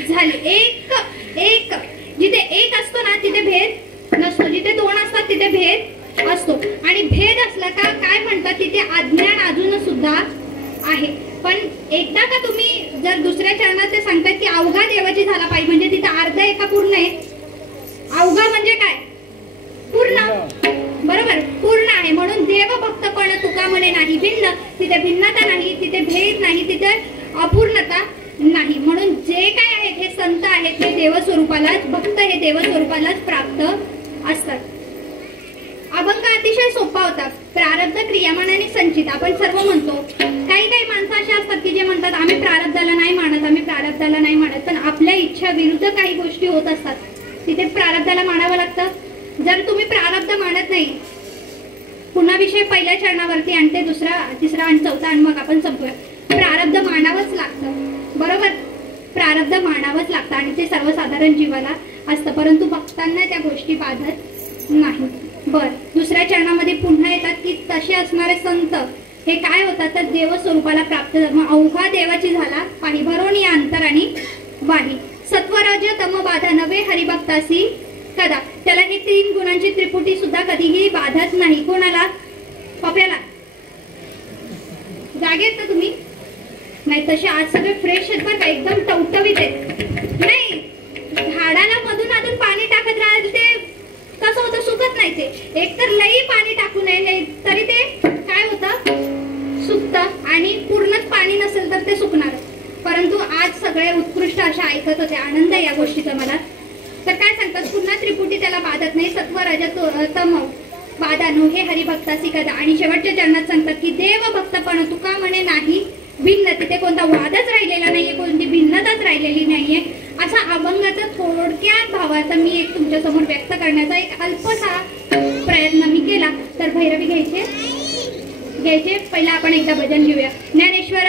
झाली. एक जिथे एक असतो ना तिथे भेद नसतो, जिथे दोन असतात तिथे भेद असतो. आणि भेद असला का काय म्हणतात, तिथे अज्ञान अजून सुद्धा आहे. पण एकदा का तुम्ही जर दुसऱ्या चरणात ते सांगतात की अवघा देवाची झाला पाहिजे, म्हणजे तिथे अर्ध एका पूर्ण आहे. अवघा म्हणजे काय? पूर्ण, बरोबर, पूर्ण आहे. म्हणून देव भक्तपण तुका म्हणे नाही भिन्न, तिथे भिन्नता नाही, तिथे भेद नाही, तिथे अपूर्णता नाही. म्हणून जे काय आहेत हे संत आहेत, हे देवस्वरूपालाच, भक्त हे देवस्वरूपालाच प्राप्त असतात. अभंग अतिशय सोपा होता. प्रारब्ध, क्रियामान आणि संचित आपण सर्व म्हणतो. काही काही माणसं अशी असतात की जे म्हणतात आम्ही प्रारब्धाला नाही मानत, आम्ही प्रारब्धाला नाही मानत, पण आपल्या इच्छा विरुद्ध काही गोष्टी होत असतात, तिथे प्रारब्धाला मानावं लागतं. जर तुम्ही प्रारब्ध मानत नाही, पुन्हा विषय पहिल्या चरणावरती आणते, दुसरा, तिसरा आणि चौथा, आणि मग आपण संपूया. प्रारब्ध मानावंच लागतं, बरोबर, प्रारब्ध मानावंच लागतं आणि ते सर्वसाधारण जीवाला असतं, परंतु भक्तांना त्या गोष्टी बाधत नाही. बर, दुसऱ्या चरणामध्ये पुन्हा येतात की तसे असणारे संत हे काय होतात तर देवस्वरूपाला प्राप्त. मग अवघा देवाची झाला पाही, भरोणी अंतर आणि वाही. सत्वरज तम बाधा नवे हरिभक्तासी कदा. त्याला ही 3 गुणांची त्रिपुटी सुद्धा कधीही बाधत नाही. कोणाला? पप्याला. जागेत ना तुम्ही? नाही, तसे आज सगळे फ्रेश आहेत बरं का, एकदम टवटवीत आहेत. नाही, झाडाला मधून अजून पाणी टाकत राहायचं, ते कसं होतं, सुकत नाही. ते एकतर लई पाणी टाकू नये, तरी ते काय होतं, सुकतं. आणि पूर्णच पाणी नसेल तर ते सुकणार. परंतु आज सगळे उत्कृष्ट अशा ऐकत होते, आनंद आहे या गोष्टीचा मला. तर काय सांगतात, पुन्हा त्रिपुटी त्याला बाधत नाही. सत्व रज तम बाधानो हे हरिभक्तासी कदा. आणि शेवटच्या चरणात सांगतात की देव भक्तपण तुका म्हणे नाही भिन्न. तिथे कोणता वादच राहिलेला नाहीये, कोणती भिन्नताच राहिलेली नाहीये. असा अभंगाचा थोडक्यात भावार्थ मी एक तुमच्या समोर व्यक्त करण्याचा एक अल्पसा प्रयत्न मी केला. तर भैरवी घ्यायचे. पहिला आपण एकदा भजन घेऊया. ज्ञानेश्वर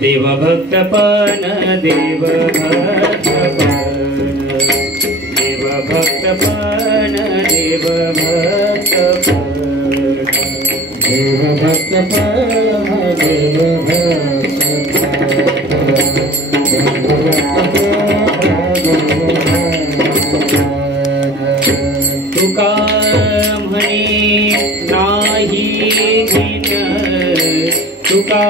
देव भक्तपण, देव भक्तपण, देव भक्तपण, देव भक्तपण, देव भक्तपण, देव तुका म्हणे नाही भिन्न, तुका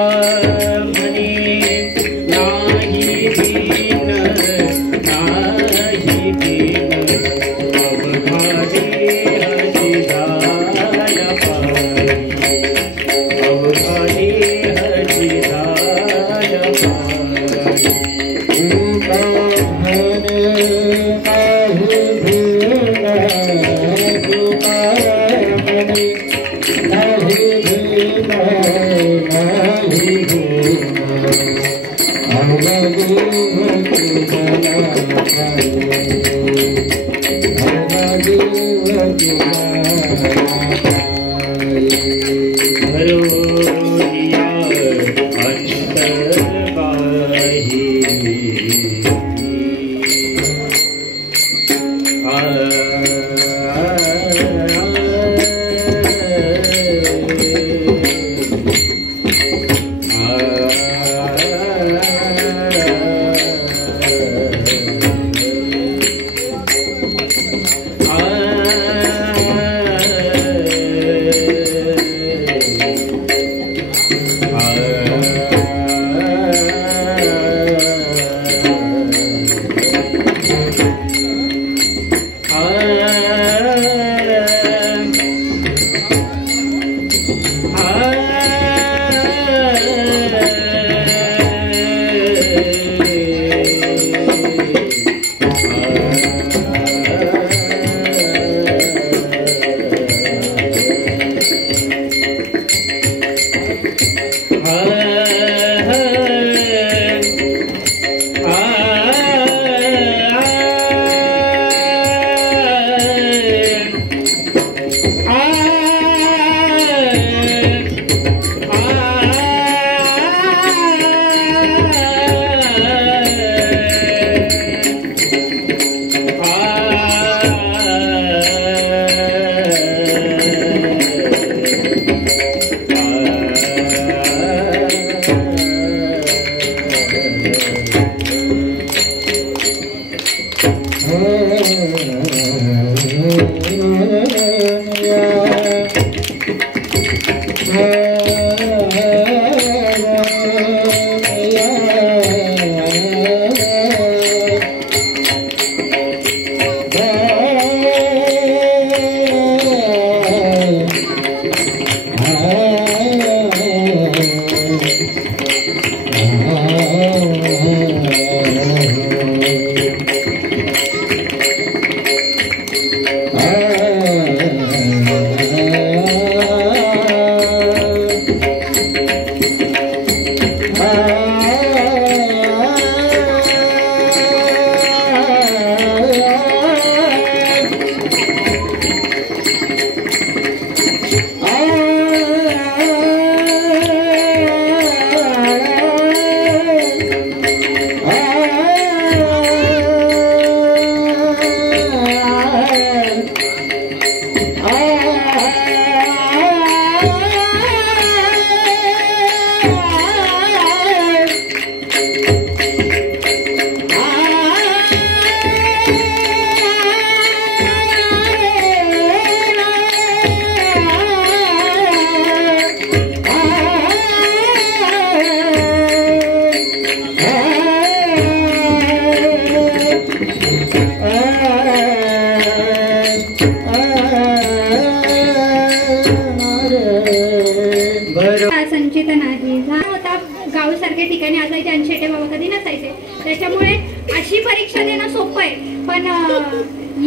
संचित नाही होता गावासारख्या ठिकाणी असायचे आणि शेटे बाबा कधी नसायचे. त्याच्यामुळे अशी परीक्षा देणं सोपं आहे, पण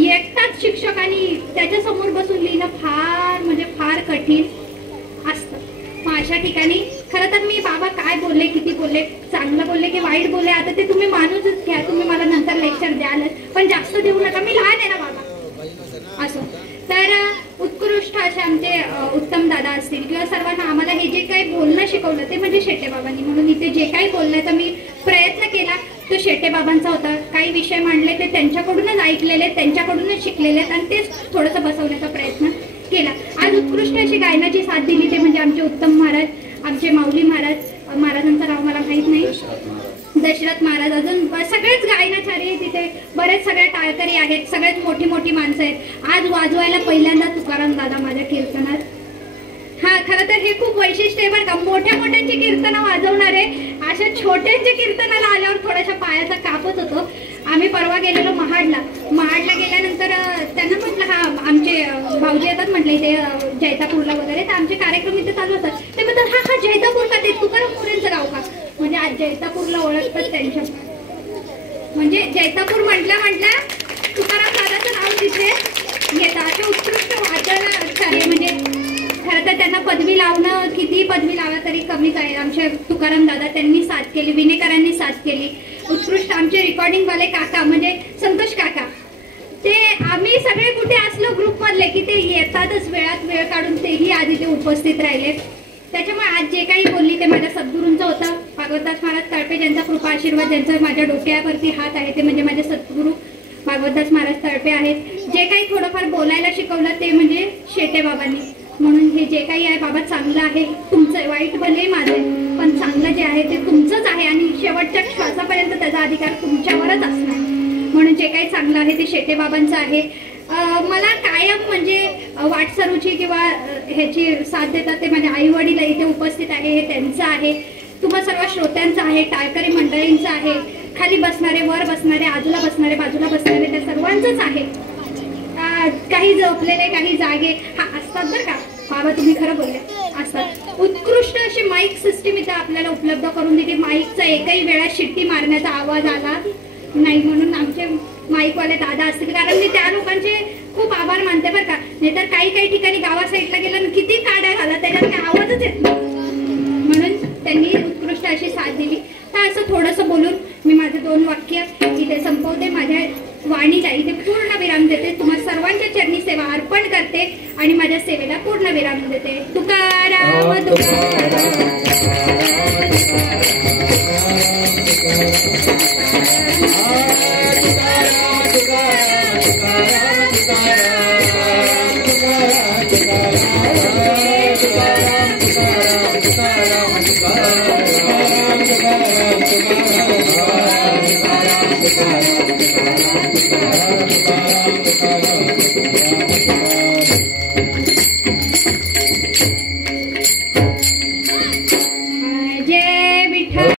एकटाच शिक्षक आणि त्याच्या समोर बसून लिहिणं फार कठीण असतं. मग अशा ठिकाणी खरं तर मी बाबा काय बोलले, किती बोलले, चांगलं बोलले की वाईट बोलले, आता ते तुम्ही मानूनच घ्या. तुम्ही मला नंतर लेक्चर द्यालच, पण जास्त देऊ नका, मी लहान आहे ना बाबा असं. तर उत्कृष्ट असे आमचे उत्तम दादा असतील किंवा सर्वांना आम्हाला हे जे काही बोलणं शिकवलं ते म्हणजे शेटे बाबांनी. म्हणून इथे जे काही बोलण्याचा मी प्रयत्न केला तो शेटे बाबांचा होता. काही विषय मांडले ते त्यांच्याकडूनच ऐकलेले, त्यांच्याकडूनच शिकलेले आणि तेच थोडंसं बसवण्याचा प्रयत्न केला. आज उत्कृष्ट अशी गायनाची साथ दिली ते म्हणजे आमचे उत्तम महाराज, आमचे माऊली महाराज. महाराजांचं नाव मला माहीत नाही, दशरथ महाराज. अजून सगळेच गायनाचार्य तिथे, बरेच सगळे टाळकरी आहेत, सगळ्यात मोठी माणसं आहेत. आज वाजवायला पहिल्यांदा तुकाराम दादा माझ्या कीर्तनात. हा, खरं तर हे खूप वैशिष्ट्य आहे बरं का. मोठ्यांची कीर्तनं वाजवणारे अशा छोट्यांच्या कीर्तनाला आल्यावर थोड्याशा पायाचा कापत होतो. आम्ही परवा गेलेलो महाडला गेल्यानंतर त्यांना म्हटलं हा आमचे भाऊजी येतात म्हटलं इथे जैतापूरला वगैरे, तर आमचे कार्यक्रम इथे चालू होतात. ते म्हणतात हा जैतापूर का, ते तुकाराम मोरेंचं गाव का. म्हणजे आज जैतापूरला ओळखतात त्यांच्या, म्हणजे जैतापूर म्हटलं तुकाराम दादाचं नाव तिथे येतं. असे उत्कृष्ट वाचनाचार्य, म्हणजे खरं तर त्यांना पदवी लावणं, किती पदवी लावा तरी कमीच आहे. आमचे तुकाराम दादा त्यांनी साथ केली, विनेकरांनी साथ केली. उत्कृष्ट आमचे रेकॉर्डिंग वाले काका म्हणजे संतोष काका, ते आम्ही सगळे कुठे असलो ग्रुप मधले की ते येतातच, वेळात वेळ काढून तेही आधी ते उपस्थित राहिले. त्याच्यामुळे आज जे काही बोलली ते माझ्या सद्गुरूंचं होतं. भागवतदास महाराज तळपे ज्यांचा कृपा आशीर्वाद, ज्यांचा माझ्या डोक्यावरती हात आहे ते म्हणजे माझे सद्गुरू भागवतदास महाराज तळपे आहेत. जे काही थोडंफार बोलायला शिकवलं ते म्हणजे शेटे बाबांनी. म्हणून हे जे काही आहे बाबा चांगलं आहे तुमचं आहे, वाईट भले माझं आहे, पण चांगलं जे आहे ते तुमचंच आहे आणि शेवटच्या श्वासापर्यंत त्याचा अधिकार तुमच्यावरच असणार. म्हणून जे काही चांगलं आहे ते शेटे बाबांचं आहे. मला कायम म्हणजे वाटसरूची किंवा ह्याची साथ देतात ते माझ्या आई वडील इथे उपस्थित आहे, हे त्यांचं आहे. तुम्हा सर्व श्रोत्यांचं आहे, टाळकरी मंडळींचं आहे, खाली बसणारे, वर बसणारे, आजूला बसणारे, बाजूला बसणारे, त्या सर्वांचंच आहे. काही झोपलेले, काही जागे हा असतात बरं का बाबा, तुम्ही खरं बोलले असतात. उत्कृष्ट अशी माईक सिस्टीम इथे आपल्याला उपलब्ध करून दिली. माईकचा एकही वेळा शिट्टी मारण्याचा आवाज आला नाही म्हणून आमचे माईकवाले दादा असतील, कारण मी त्या लोकांचे खूप आभार मानते बरं का. नाहीतर काही ठिकाणी गावा साईडला गेलं किती काड्या घाला त्याच्यात काही आवाजच येत नाही. म्हणून त्यांनी उत्कृष्ट अशी साथ दिली. तर असं थोडंसं बोलून मी माझे 2 वाक्य इथे संपवते. माझ्या वाणीला इथे पूर्ण विराम देते. तुम्हा सर्वांच्या चरणी सेवा अर्पण करते आणि माझ्या सेवेला पूर्ण विराम देते. तुकाराम तुकाराम.